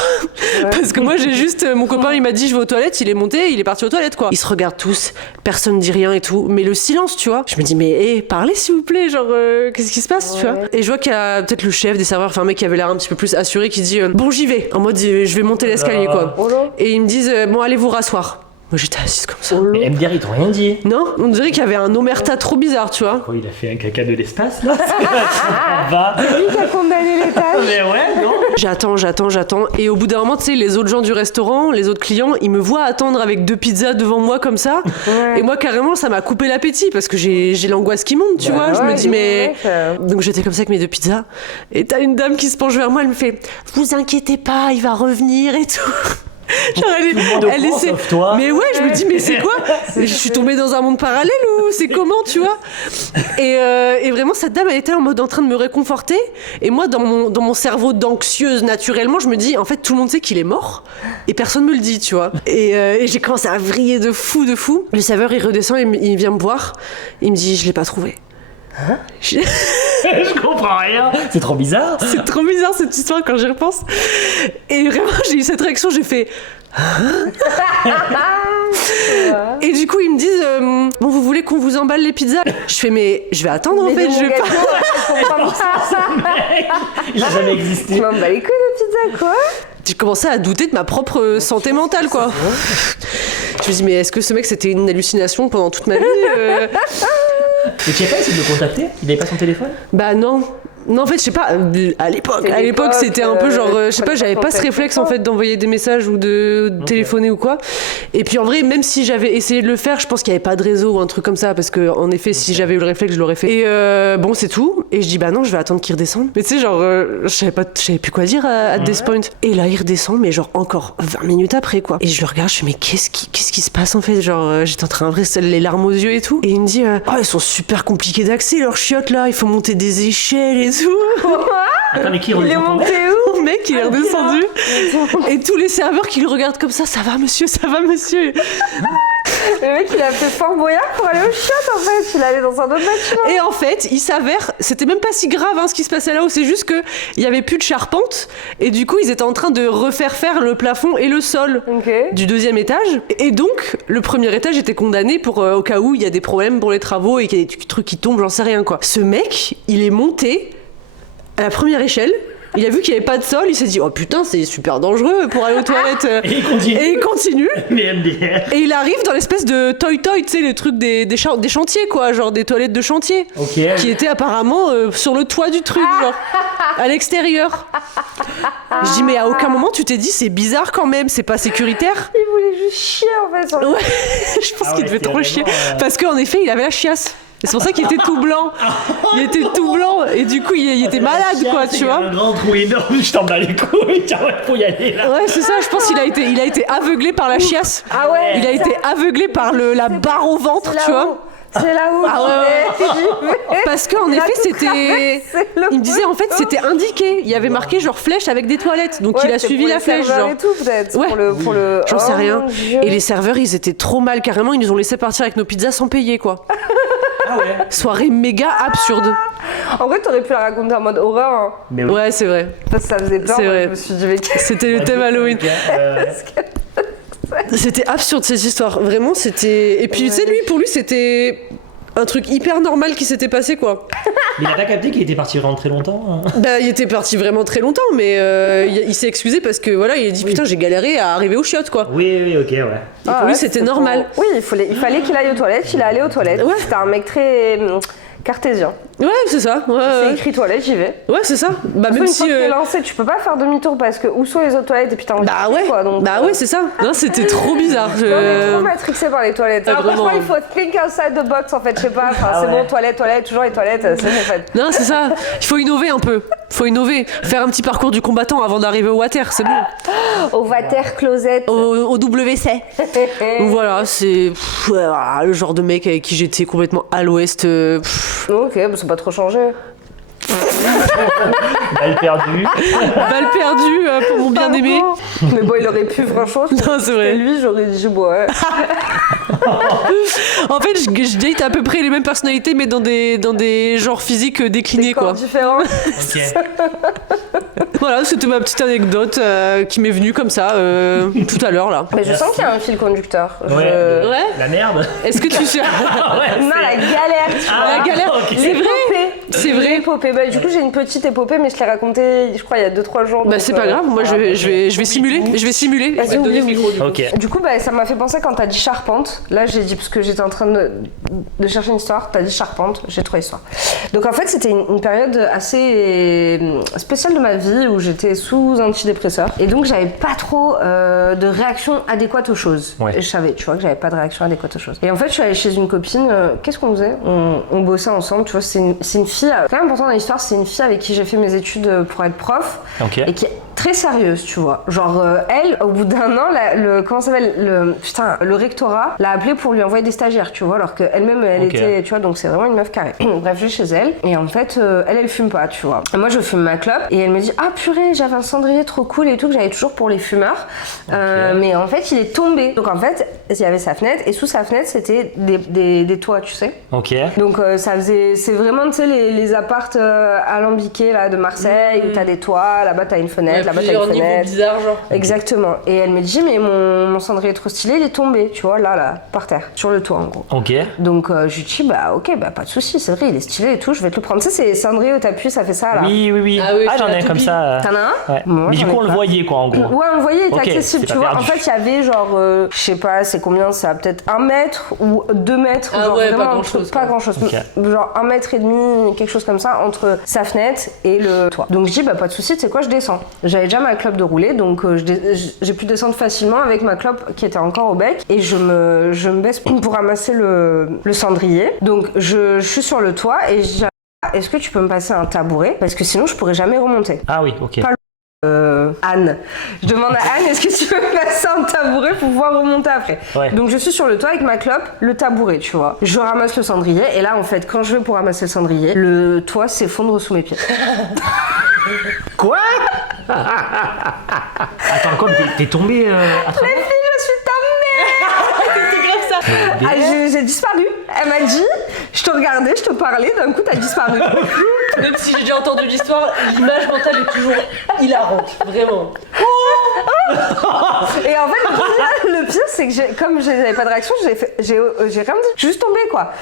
Ouais. Parce que moi, j'ai juste. Mon copain, il m'a dit, je vais aux toilettes, il est monté, il est parti aux toilettes, quoi. Ils se regardent tous, personne dit rien et tout. Mais le silence, tu vois. Je me dis, mais, parlez, s'il vous plaît, genre, qu'est-ce qui se passe, tu vois. Et je vois qu'il y a peut-être le chef des serveurs, enfin, un mec qui avait l'air un petit peu plus assuré, qui dit, bon, j'y vais. En mode, je vais monter l'escalier, quoi. Oh là. Et ils me disent, bon, allez vous rasseoir. Moi, j'étais assise comme ça. Mais MDR, ils t'ont rien dit. Non, on dirait qu'il y avait un omerta trop bizarre, tu vois. Oh, il a fait un caca de l'espace, là. Va. Lui qui a condamné l'étage. Mais ouais, non. J'attends. Et au bout d'un moment, tu sais, les autres gens du restaurant, les autres clients, ils me voient attendre avec 2 pizzas devant moi comme ça. Ouais. Et moi, carrément, ça m'a coupé l'appétit parce que j'ai l'angoisse qui monte, tu vois. Je me dis, mais. Donc j'étais comme ça avec mes 2 pizzas. Et t'as une dame qui se penche vers moi, elle me fait, vous inquiétez pas, il va revenir et tout. Genre elle essaie. Sauf toi. Mais ouais, je me dis mais c'est quoi? Je suis tombée dans un monde parallèle ou c'est comment, tu vois? Et vraiment cette dame elle était en mode en train de me réconforter et moi dans mon cerveau d'anxieuse naturellement je me dis en fait tout le monde sait qu'il est mort et personne me le dit, tu vois. Et j'ai commencé à vriller de fou. Le serveur il redescend, il vient me voir, il me dit je l'ai pas trouvé. Hein? Je comprends rien. C'est trop bizarre. C'est trop bizarre cette histoire quand j'y repense. Et vraiment, j'ai eu cette réaction, j'ai fait. Et du coup, ils me disent bon, vous voulez qu'on vous emballe les pizzas? Je fais mais je vais attendre en fait. Je vais pas. Il a jamais existé. Tu m'emballais les couilles de pizza, quoi? J'ai commencé à douter de ma propre santé mentale, quoi. Je me dis mais est-ce que ce mec c'était une hallucination pendant toute ma vie? Mais tu n'as pas essayé de le contacter? Il avait pas son téléphone? Bah non. Non, en fait, je sais pas, à l'époque, c'était un peu genre, je sais pas, j'avais pas ce réflexe en fait d'envoyer des messages ou de téléphoner ou quoi. Et puis en vrai, même si j'avais essayé de le faire, je pense qu'il y avait pas de réseau ou un truc comme ça, parce que en effet, si j'avais eu le réflexe, je l'aurais fait. Et bon, c'est tout. Et je dis, bah non, je vais attendre qu'il redescende. Mais tu sais, genre, je savais plus quoi dire à this point. Et là, il redescend, mais genre encore 20 minutes après, quoi. Et je le regarde, je fais, mais qu'est-ce qui se passe en fait? Genre, j'étais en train de les larmes aux yeux et tout. Et il me dit, oh, ils sont super compliqués d'accès, leurs chiottes là, il faut monter des échelles et tout. Attends, mais qui Il est monté où? Mon mec, il est redescendu. Et tous les serveurs qui le regardent comme ça va monsieur. Le mec, il a fait Fort Boyard pour aller au chiottes, en fait. Il allait dans un autre bâtiment. Et en fait, il s'avère, c'était même pas si grave ce qui se passait là-haut, c'est juste que il y avait plus de charpente et du coup, ils étaient en train de refaire faire le plafond et le sol du 2e étage. Et donc, le 1er étage était condamné pour au cas où il y a des problèmes pour les travaux et qu'il y a des trucs qui tombent, j'en sais rien, quoi. Ce mec, il est monté à la 1re échelle. Il a vu qu'il n'y avait pas de sol, il s'est dit oh putain c'est super dangereux pour aller aux toilettes. Et il continue. Mais MDR. Et il arrive dans l'espèce de toy, tu sais les trucs des chantiers quoi, genre des toilettes de chantier. Qui étaient apparemment sur le toit du truc, genre à l'extérieur. Je dis mais à aucun moment tu t'es dit c'est bizarre quand même, c'est pas sécuritaire? Il voulait juste chier en fait sur le... Ouais, je pense qu'il devait trop chier. Parce qu'en effet il avait la chiasse. C'est pour ça qu'il était tout blanc. Il était tout blanc et du coup il était malade quoi, tu vois. Un grand trou énorme, je t'en bats les couilles, faut y aller là. Ouais, c'est ça, je pense qu'il a été aveuglé par la chiasse. Ah ouais. Il a été aveuglé par la barre au ventre, tu vois. C'est là où Parce qu'en effet c'était... Il me disait en fait c'était indiqué. Il y avait marqué genre flèche avec des toilettes. Donc il a suivi la flèche genre. Et tout, peut-être, ouais. Pour le... J'en sais rien. Et les serveurs ils étaient trop mal carrément. Ils nous ont laissé partir avec nos pizzas sans payer quoi. Ah ouais. Soirée méga absurde. En vrai t'aurais pu la raconter en mode horreur hein. Mais oui. Ouais c'est vrai. Parce que ça faisait peur. C'est vrai. Je me suis dit mais c'était le thème Halloween. C'était absurde ces histoires. Vraiment c'était... Et puis tu sais lui pour lui c'était... un truc hyper normal qui s'était passé quoi. Mais il a pas capté qu'il était parti vraiment très longtemps hein. Bah il était parti vraiment très longtemps mais il s'est excusé parce que voilà il a dit putain j'ai galéré à arriver aux chiottes quoi. Oui ok ouais. Et pour lui c'était normal. Oui il fallait qu'il aille aux toilettes, il est allé aux toilettes. Ouais. C'était un mec très cartésien. Ouais c'est ça. Ouais, c'est écrit toilette j'y vais. Ouais c'est ça. Bah même une si fois que t'es lancé tu peux pas faire demi-tour parce que où sont les autres toilettes et puis t'as envie bah ouais quoi, donc, bah ouais c'est ça. Non c'était trop bizarre. On est trop matrixé par les toilettes. Alors, franchement il faut think outside the box en fait je sais pas. Enfin, c'est bon toilette toujours les toilettes c'est bon en fait. Non c'est ça. Il faut innover un peu. Faut innover. Faire un petit parcours du combattant avant d'arriver au water c'est bon. Au water closet. Au WC. Donc voilà c'est voilà, le genre de mec avec qui j'étais complètement à l'ouest. Ok bah, ça n'a pas trop changé. Balle perdue. Balle perdue pour mon bien-aimé. Mais bon, il aurait pu, franchement. Non, c'est vrai. Lui, j'aurais dit, ouais. En fait, je date à peu près les mêmes personnalités, mais dans des genres physiques déclinés, quoi. Différents. Ok. Voilà, c'était ma petite anecdote qui m'est venue comme ça tout à l'heure, là. Mais je sens qu'il y a un fil conducteur. Ouais. La merde. Est-ce que tu sais Non, la galère, tu vois. La galère, okay. c'est vrai. C'est vrai. épopée. Bah, du coup, j'ai une petite épopée, mais je l'ai racontée, je crois, il y a 2-3 jours. Bah, c'est pas grave, moi je vais simuler. Je vais simuler. Je vais te donner le micro. Ok. Du coup, bah, ça m'a fait penser quand t'as dit charpente. Là, j'ai dit, parce que j'étais en train de chercher une histoire, t'as dit charpente, j'ai 3 histoires. Donc en fait, c'était une période assez spéciale de ma vie où j'étais sous antidépresseur. Et donc, j'avais pas trop de réaction adéquate aux choses. Ouais. Et je savais, tu vois, que j'avais pas de réaction adéquate aux choses. Et en fait, je suis allée chez une copine, qu'est-ce qu'on faisait on bossait ensemble, tu vois, c'est une fille, quand même important dans l'histoire, c'est une fille avec qui j'ai fait mes études pour être prof. Ok. Et qui est très sérieuse, tu vois. Genre, elle, au bout d'un an, comment ça s'appelle, le rectorat l'a appelée pour lui envoyer des stagiaires, tu vois, alors qu'elle-même, elle Ok. était, tu vois, donc c'est vraiment une meuf carrée. Bref, je vais chez elle, et en fait, elle fume pas, tu vois. Et moi, je fume ma clope, et elle me dit, ah purée, j'avais un cendrier trop cool et tout, que j'avais toujours pour les fumeurs, mais en fait, il est tombé. Donc en fait, il y avait sa fenêtre, et sous sa fenêtre, c'était des toits, tu sais. Ok. Donc ça faisait, c'est vraiment, tu sais, les appartes alambiqués là de Marseille où t'as des toits, là-bas t'as une fenêtre, là-bas t'as une fenêtre. Bizarre, genre. Exactement. Et elle me dit mais mon cendrier est trop stylé, il est tombé, tu vois, là, par terre, sur le toit en gros. Ok. Donc je lui dis bah ok, bah pas de souci, c'est vrai, il est stylé et tout, je vais te le prendre. Tu sais, c'est cendrier où t'appuies, ça fait ça là. Oui. Ah oui, j'en c'est ai la un comme toupie. ça. T'en as un? Ouais. Moi, Mais du j'en ai coup, on le pas. voyait quoi en gros. Ouais, on le voyait, il était Ok, accessible, c'est tu pas vois. En perdu. fait, il y avait genre, je sais pas, c'est combien, ça peut-être 1 mètre ou 2 mètres. Ah genre ouais, vraiment pas grand-chose, Pas quoi. grand chose. Ok. Genre 1,5 mètre, quelque chose comme ça, entre sa fenêtre et le toit. Donc je dis, bah pas de souci, tu sais quoi, je descends. J'avais déjà ma clope de rouler, donc j'ai pu descendre facilement avec ma clope qui était encore au bec. Et je me baisse pour ramasser le cendrier. Donc je suis sur le toit et je dis, est-ce que tu peux me passer un tabouret? Parce que sinon, je pourrais jamais remonter. Ah oui, ok. Pas Anne. Je demande à Anne, est-ce que tu peux me passer un tabouret pour pouvoir remonter après? Ouais. Donc je suis sur le toit avec ma clope, le tabouret, tu vois. Je ramasse le cendrier et là, en fait, quand je vais pour ramasser le cendrier, le toit s'effondre sous mes pieds. Quoi? Attends, quoi? T'es tombé à travers? Les filles, je suis tombée! C'est grave ça. Ah, j'ai disparu. Elle m'a dit, je te regardais, je te parlais, d'un coup, t'as disparu. Même si j'ai déjà entendu l'histoire, l'image mentale est toujours hilarante, vraiment. Et en fait, le pire, c'est que comme j'avais pas de réaction, j'ai rien dit. Je suis juste tombée, quoi.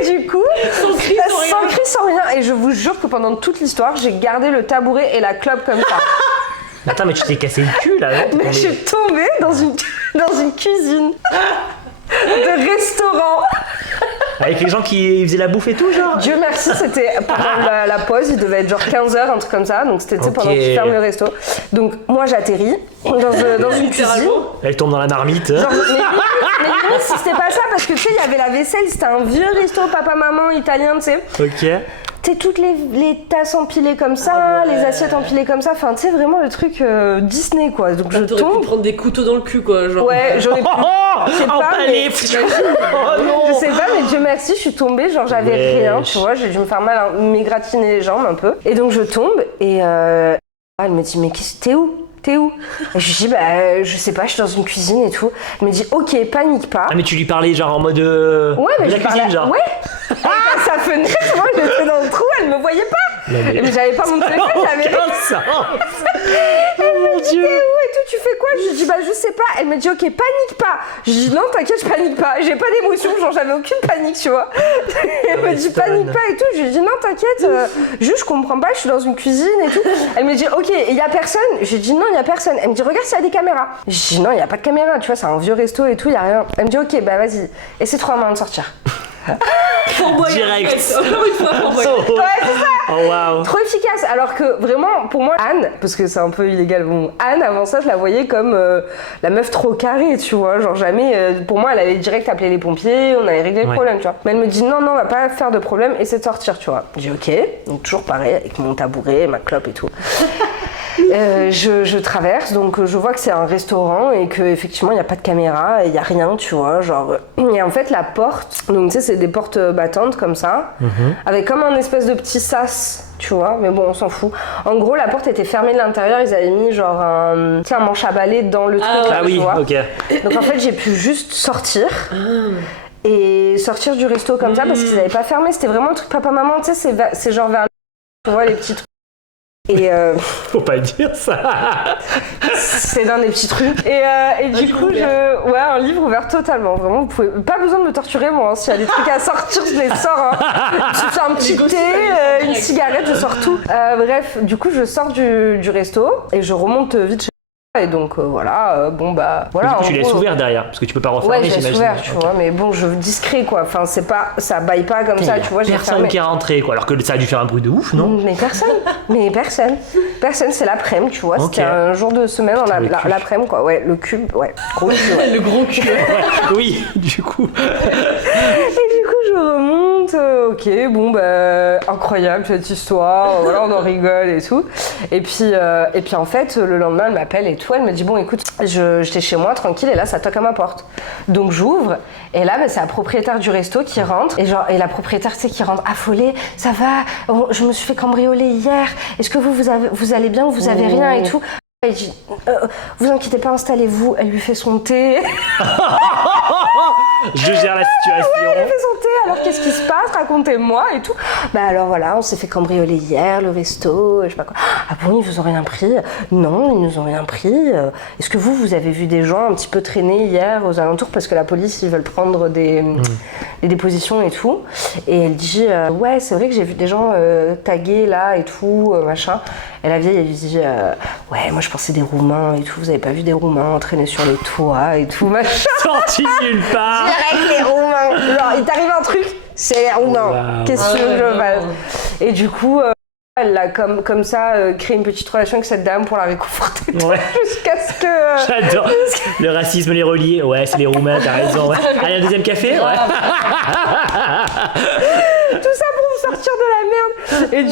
Et du coup, Sans cri, sans rien. sans cri, sans rien. Et je vous jure que pendant toute l'histoire, j'ai gardé le tabouret et la clope comme ça. Attends, mais tu t'es cassé le cul là, non? Mais je suis tombée dans une cuisine de restaurant. Avec les gens qui faisaient la bouffe et tout, genre? Dieu merci, c'était pendant la pause, il devait être genre 15h, un truc comme ça. Donc c'était tu sais, pendant Ok. qu'ils ferment le resto. Donc moi j'atterris dans une cuisine. Elle tombe dans la marmite. Genre, mais limite, si c'était pas ça, parce que tu sais, il y avait la vaisselle, c'était un vieux resto papa-maman italien, tu sais. Ok. Tu sais, toutes les tasses empilées comme ça, les assiettes empilées comme ça, enfin, tu sais, vraiment le truc Disney, quoi. Donc je T'aurais pu tombe. prendre des couteaux dans le cul, quoi. Genre. Ouais, j'aurais pu. Oh! Je sais pas, Empalé! mais- Oh non! Je sais pas, mais Dieu merci, je suis tombée, genre j'avais Wesh. rien, tu vois, j'ai dû me faire mal, m'égratiner les jambes un peu. Et donc je tombe et elle me dit, mais t'es où? T'es où? Et je lui dis, bah je sais pas, je suis dans une cuisine et tout. Elle me dit, ok, panique pas. Ah, mais tu lui parlais genre en mode. Ouais, mais de la je parlais. cuisine, genre. Ouais! Avec sa fenêtre, moi j'étais dans le trou, elle me voyait pas! Non, mais- Mais j'avais pas mon téléphone, j'avais rien. Aucun sens! Elle me dit, t'es où et tout, tu fais quoi? Je lui dis, bah je sais pas. Elle me dit, ok, panique pas. Je dis, non, t'inquiète, je panique pas. J'ai pas d'émotion, genre j'avais aucune panique, tu vois. Elle me dit, panique pas et tout. Je lui dis, non, t'inquiète, juste je comprends pas, je suis dans une cuisine et tout. Elle me dit, ok, et y a personne? Je lui dis, non, y a personne. Elle me dit, regarde s'il y a des caméras. Je dis, non, y a pas de caméra, tu vois, c'est un vieux resto et tout, y a rien. Elle me dit, ok, bah vas-y, essaie-toi un moyen de sortir. Direct. Encore une fois, Oh, Ouais, c'est ça! oh waouh! Trop efficace, alors que vraiment pour moi Anne, parce que c'est un peu illégal, bon, Anne avant ça je la voyais comme la meuf trop carrée, tu vois, genre jamais, pour moi elle allait direct appeler les pompiers, on allait régler le Ouais. problème, tu vois. Mais elle me dit non, on va pas faire de problème, essaie de sortir, tu vois. J'ai dit ok, donc toujours pareil avec mon tabouret, ma clope et tout. Je traverse, donc je vois que c'est un restaurant et qu'effectivement il n'y a pas de caméra, il n'y a rien, tu vois, genre. Et en fait la porte, donc tu sais c'est des portes battantes comme ça, avec comme un espèce de petit sas, tu vois, mais bon on s'en fout. En gros la porte était fermée de l'intérieur, ils avaient mis genre un, tu sais, un manche à balai dans le truc là, Ah tu oui, vois. ok. Donc en fait j'ai pu juste sortir. Et sortir du resto comme ça parce qu'ils n'avaient pas fermé, c'était vraiment un truc papa-maman, tu sais, c'est genre vers tu vois les petits trucs. Et Faut pas dire ça! c'est dans des petits trucs. Et du coup, ouais, un livre ouvert totalement. Vraiment, vous pouvez pas besoin de me torturer, moi. Hein. S'il y a des trucs à sortir, je les sors. Hein. Je me suis fait un petit thé, cigarette, je sors tout. Bref, du coup, je sors du resto et je remonte vite chez moi. Et donc voilà, bon bah voilà. Du coup, en tu laisses gros, ouvert derrière, parce que tu peux pas refermer, Ouais, je laisse j'imagine. ouvert, tu vois, mais bon, je discret quoi. Enfin, c'est pas, ça baille pas comme ça, tu vois. J'ai Personne fermé. qui est rentré, quoi. Alors que ça a dû faire un bruit de ouf, non? Mais personne, c'est l'après-midi, tu vois. Ok. C'était un jour de semaine, Le cul. l'après-midi quoi. Ouais, le cube, ouais, gros cube. Ouais. Le gros cul. Ouais, oui, du coup. Et du coup, je remonte, ok, bon, bah, incroyable cette histoire, voilà, on en rigole et tout. Et puis en fait, le lendemain, elle m'appelle et tout, elle me dit, bon, écoute, j'étais chez moi, tranquille, et là, ça toque à ma porte. Donc, j'ouvre, et là, bah, c'est la propriétaire du resto qui rentre, et la propriétaire, tu sais, qui rentre affolée, ça va, je me suis fait cambrioler hier, est-ce que vous allez bien, vous avez rien et tout. Elle dit, vous inquiétez pas, installez-vous, elle lui fait son thé. Je gère la situation. Elle fait son thé, alors qu'est-ce qui se passe? Racontez-moi et tout. Bah alors voilà, on s'est fait cambrioler hier, le resto, je sais pas quoi. Ah bon, ils vous ont rien pris? Non, ils nous ont rien pris. Est-ce que vous avez vu des gens un petit peu traîner hier aux alentours parce que la police, ils veulent prendre des dépositions et tout. Et elle dit, ouais, c'est vrai que j'ai vu des gens tagués là et tout, machin. Et la vieille, elle lui dit, ouais, moi je pensais des Roumains et tout, vous avez pas vu des Roumains traîner sur les toits et tout, machin. Sorti nulle part. Direct les Roumains. Genre, il t'arrive un truc, c'est les Roumains. Wow. Qu'est-ce que je fasse? Et du coup, elle a comme ça créé une petite relation avec cette dame pour la réconforter. Ouais. Jusqu'à ce que. J'adore. Le racisme les relier. Ouais, c'est les Roumains, t'as raison. Ouais. Allez, un deuxième café? Ouais. Tout ça pour me sortir de la merde. Et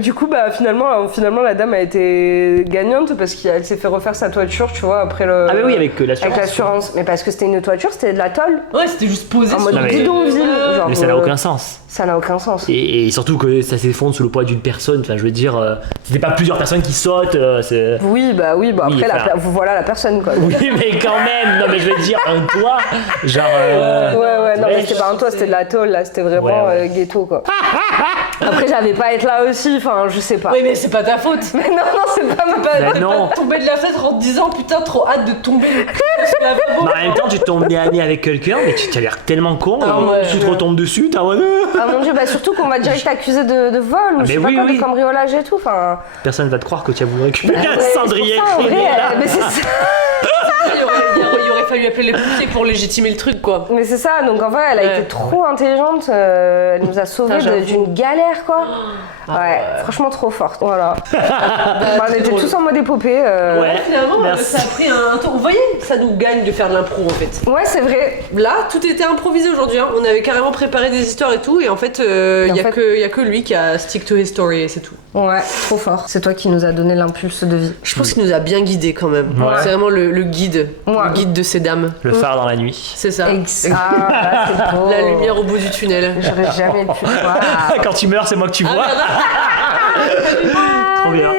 du coup, bah finalement, la dame a été gagnante parce qu'elle s'est fait refaire sa toiture, tu vois, après le. Ah, mais oui, avec l'assurance. Avec l'assurance. Mais parce que c'était une toiture, c'était de la tôle. Ouais, c'était juste posé En sur mode Non, mais- bidonville. Genre, Mais ça n'a aucun sens. Ça n'a aucun sens. Et surtout que ça s'effondre sous le poids d'une personne. Enfin, je veux dire, c'était pas plusieurs personnes qui sautent. C'est... Oui, bah Oui, après, enfin- voilà la personne, quoi. Oui, mais quand même. Non, mais je veux dire, un toit, genre. Ouais, non, mais ouais, c'était pas un toit, c'était de la tôle, là, c'était vraiment Ouais. Ghetto, quoi. Après, j'avais pas à être là aussi, enfin, je sais pas. Oui, mais c'est pas ta faute. Mais non, c'est pas ma Bah non. Tomber de la fenêtre en te disant putain, trop hâte de tomber. Mais en même temps, tu tombes nez à nez avec quelqu'un, mais tu as l'air tellement con. Ah ouais. Tu te retombes dessus, t'as en mode. Ah mon dieu, bah surtout qu'on va direct t'accuser de vol ou je sais mais pas oui, quoi, oui. de cambriolage et tout, enfin. Personne va te croire que tu as voulu récupérer un Ouais, cendrier c'est pour ça, en crémé, vrai, là. mais c'est ça. Il aurait fallu appeler les pompiers pour légitimer le truc, quoi. Mais c'est ça, donc en vrai, elle a Ouais. été trop intelligente, elle nous a sauvés Putain, j'avoue. d'une galère, quoi. Ouais, franchement trop forte, voilà. On était drôle. tous en mode épopée. Ouais. Finalement, Merci. ça a pris un tour. Vous voyez, ça nous gagne de faire de l'impro en fait. Ouais, c'est vrai. Là, tout était improvisé aujourd'hui. Hein. On avait carrément préparé des histoires et tout, et en fait, il y a que lui qui a stick to his story et c'est tout. Ouais, trop fort. C'est toi qui nous as donné l'impulse de vie. Je pense qu'il nous a bien guidés quand même. Ouais. C'est vraiment le guide, Ouais. le guide de ces dames. Le phare dans la nuit. C'est ça. Ah, c'est beau. La lumière au bout du tunnel. J'aurais jamais pu voir. Quand tu meurs, c'est moi que tu vois. Trop bien.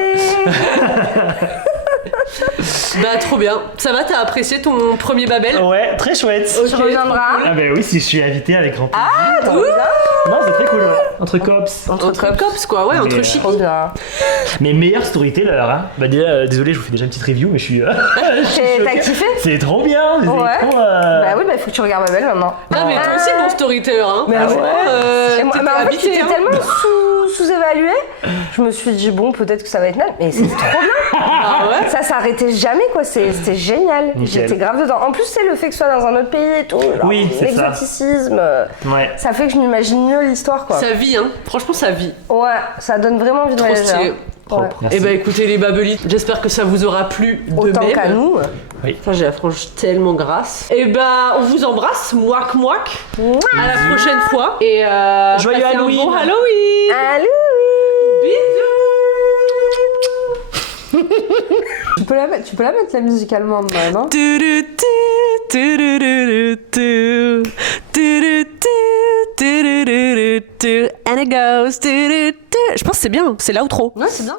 Bah trop bien. Ça va, t'as apprécié ton premier Babel? Ouais, très chouette. Tu reviendras. Ah bah oui, si je suis invité avec grand plaisir. Ah, trop bien. Non, c'est très cool. Ouais. Entre cops. Entre cops quoi, ouais, entre Mais, chic. Trop bien. Mais meilleur storyteller, hein. Bah déjà, désolé, je vous fais déjà une petite review, mais je suis. T'as kiffé? C'est trop bien. Vous avez Ouais. trop, Bah oui, bah il faut que tu regardes Babel maintenant. Ah mais toi aussi bon storyteller hein. Mais Franchement, Et moi, t'étais mais en fait, habitué, c'était hein. tellement sous-évalué. Je me suis dit, bon, peut-être que ça va être nul. Mais c'est trop bien. Ah ouais. Ça s'arrêtait jamais, quoi. C'était génial. Nickel. J'étais grave dedans. En plus, c'est le fait que ce soit dans un autre pays et tout. Genre, Oui, c'est ça. l'exoticisme. Ouais. Ça fait que je m'imagine mieux l'histoire, quoi. Ça vit hein. Franchement ça vit. Ouais, ça donne vraiment envie de Trop voyager. stylé. hein. Propre. Ouais. Merci. Et bah écoutez les babelites, j'espère que ça vous aura plu de Autant même. qu'à nous. Enfin, j'ai la frange tellement grasse. Et bah, on vous embrasse, mouac mouac. À la prochaine fois. Et Joyeux passez un Halloween. bon Halloween. Allô. Bisous. Tu peux la mettre la musique allemande, là, non? And it goes. Je pense que c'est bien, c'est l'outro. Ouais, c'est bien.